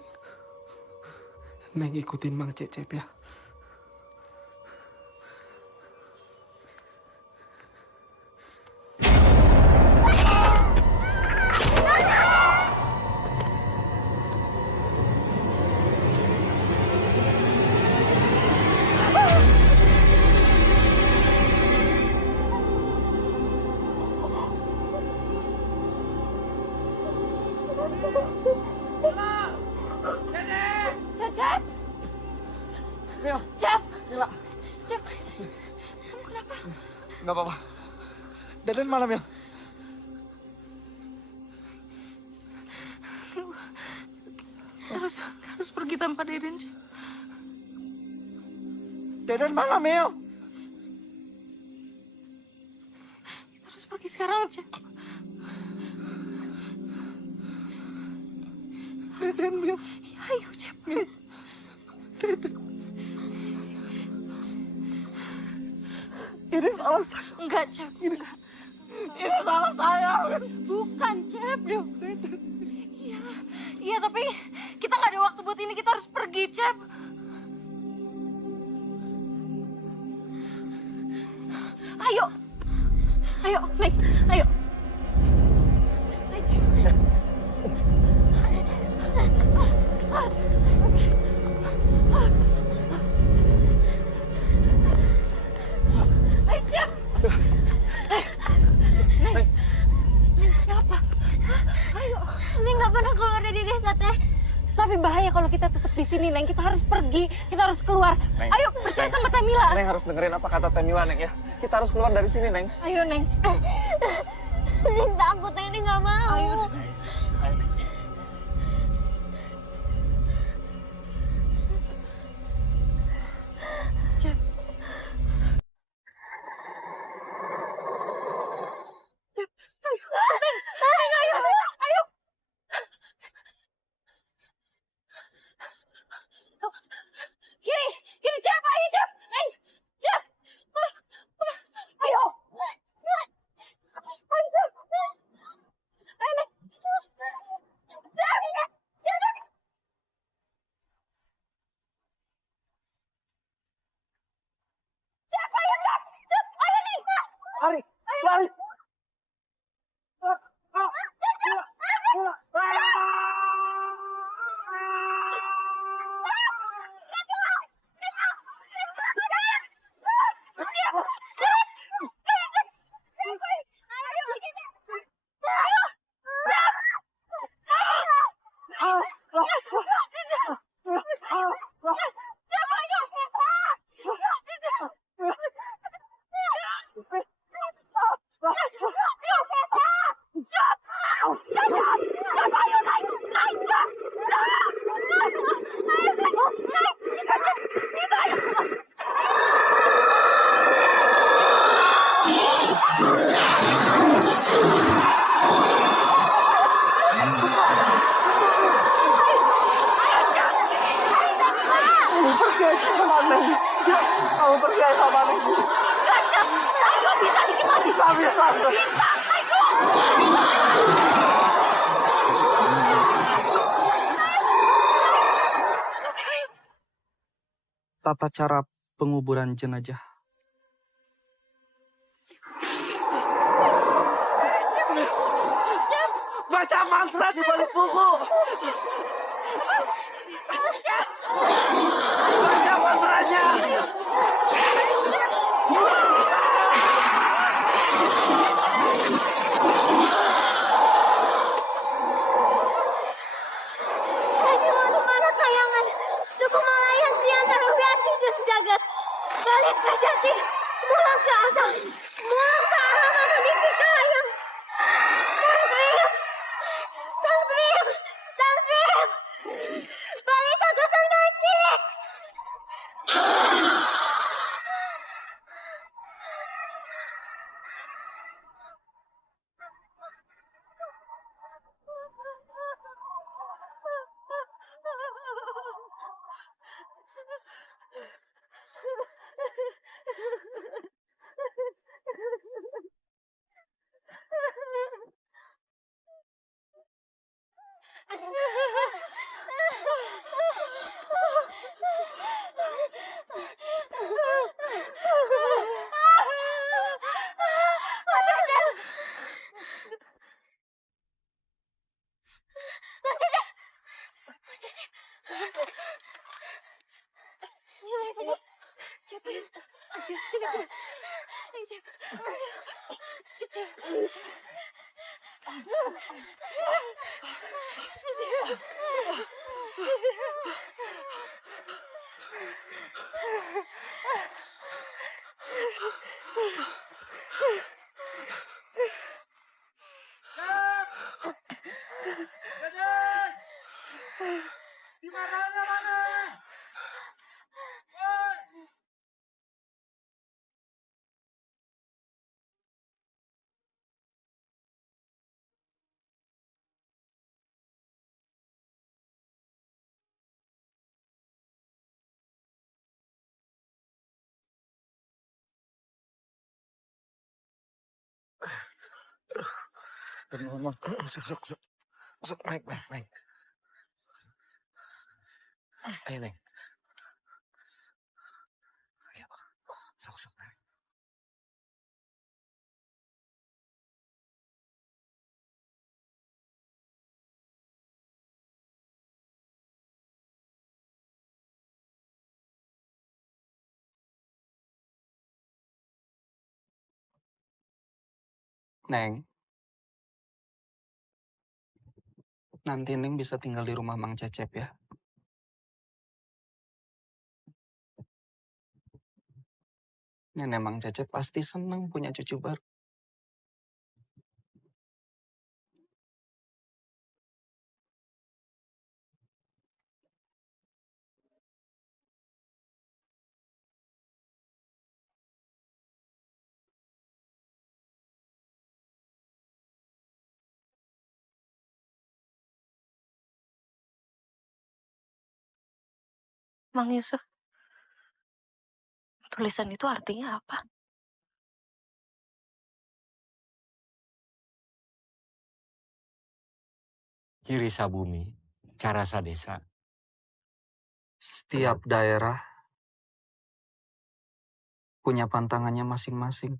Neng ikutin Mang Cecep ya. Cecep! Mil. Cep! Mila. Cep! Kamu kenapa? Nggak apa-apa. Deden mana, Mil? Harus pergi tanpa Deden, Cep. Deden mana, Mil? Kita harus pergi sekarang, Cep. Deden, Mil. Ya, ayo, Cep. Mil. Deden. Ini salah saya. Enggak, Cep. Enggak. Ini salah saya, Mil. Bukan, Cep. Mil, Deden. Iya, iya, tapi kita nggak ada waktu buat ini. Kita harus pergi, Cep. Ayo. Ayo, Neng. Ayo. Ayo, Cep. Ayo, Cep. Neng. Neng, kenapa? Ayo. Ini nggak pernah keluar dari desa, Teh. Tapi bahaya kalau kita tetap di sini, Neng. Kita harus pergi. Kita harus keluar. Neng. Ayo, percaya sama Teh Mila. Neng harus dengerin apa kata Teh Mila, Neng ya. Kita harus keluar dari sini, Neng. Ayo, Neng. Ini takut, ini nggak mau. Ayo. Cep. Cep. Ayo. Ayo. Ayo. Kiri. Kiri, Cep. Ayo, Cep. Neng. Cep. Ayo. Ayo, Cep. Ayo, Neng. Cep. Cep. Cep, ayo, Cep. Cep, ayo, Neng. Lari. Lari. Pergi aja sama Neng. Kamu pergi aja sama Neng. Ayo bisa dikit lagi. Bisa. Tata cara penguburan jenazah. Baca mantra di balik buku. Baca mantranya. Lagi mau kemana kayangan? Suku Malayan di antara Wiati dan Jagat. Balik ke Jati. Mulang ke asal. Mulang ke alam menuju kayang. Tantrip. Tantrip. Tantrip. Balik ke Dusun Kacik. Sok, naik. Ayo, Neng. Ayo, sok, naik. Neng, nanti Neng bisa tinggal di rumah Mang Cecep ya. Nenek Mang Cecep pasti seneng punya cucu baru. Mang Yusuf, tulisan itu artinya apa? Ciri sabumi, cara sadesa. Setiap daerah punya pantangannya masing-masing.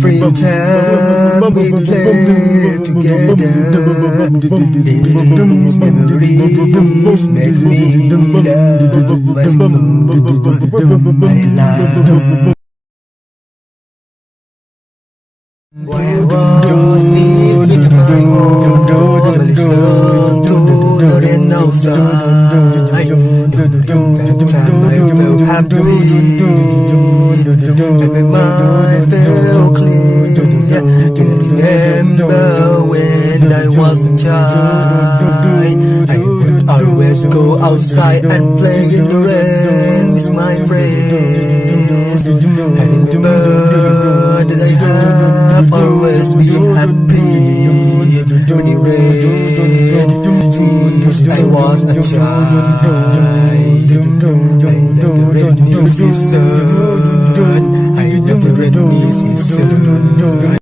Free time we play together. These memories make me love my school, my love. Where was me with my own? Listen to the rain outside. That time I felt happy, and my mind felt clear. Do you remember when I was a child? I would always go outside and play in the rain with my friends. I remember that I have always been happy when it rained since I was a child. I love the rainy season. I love the rainy season.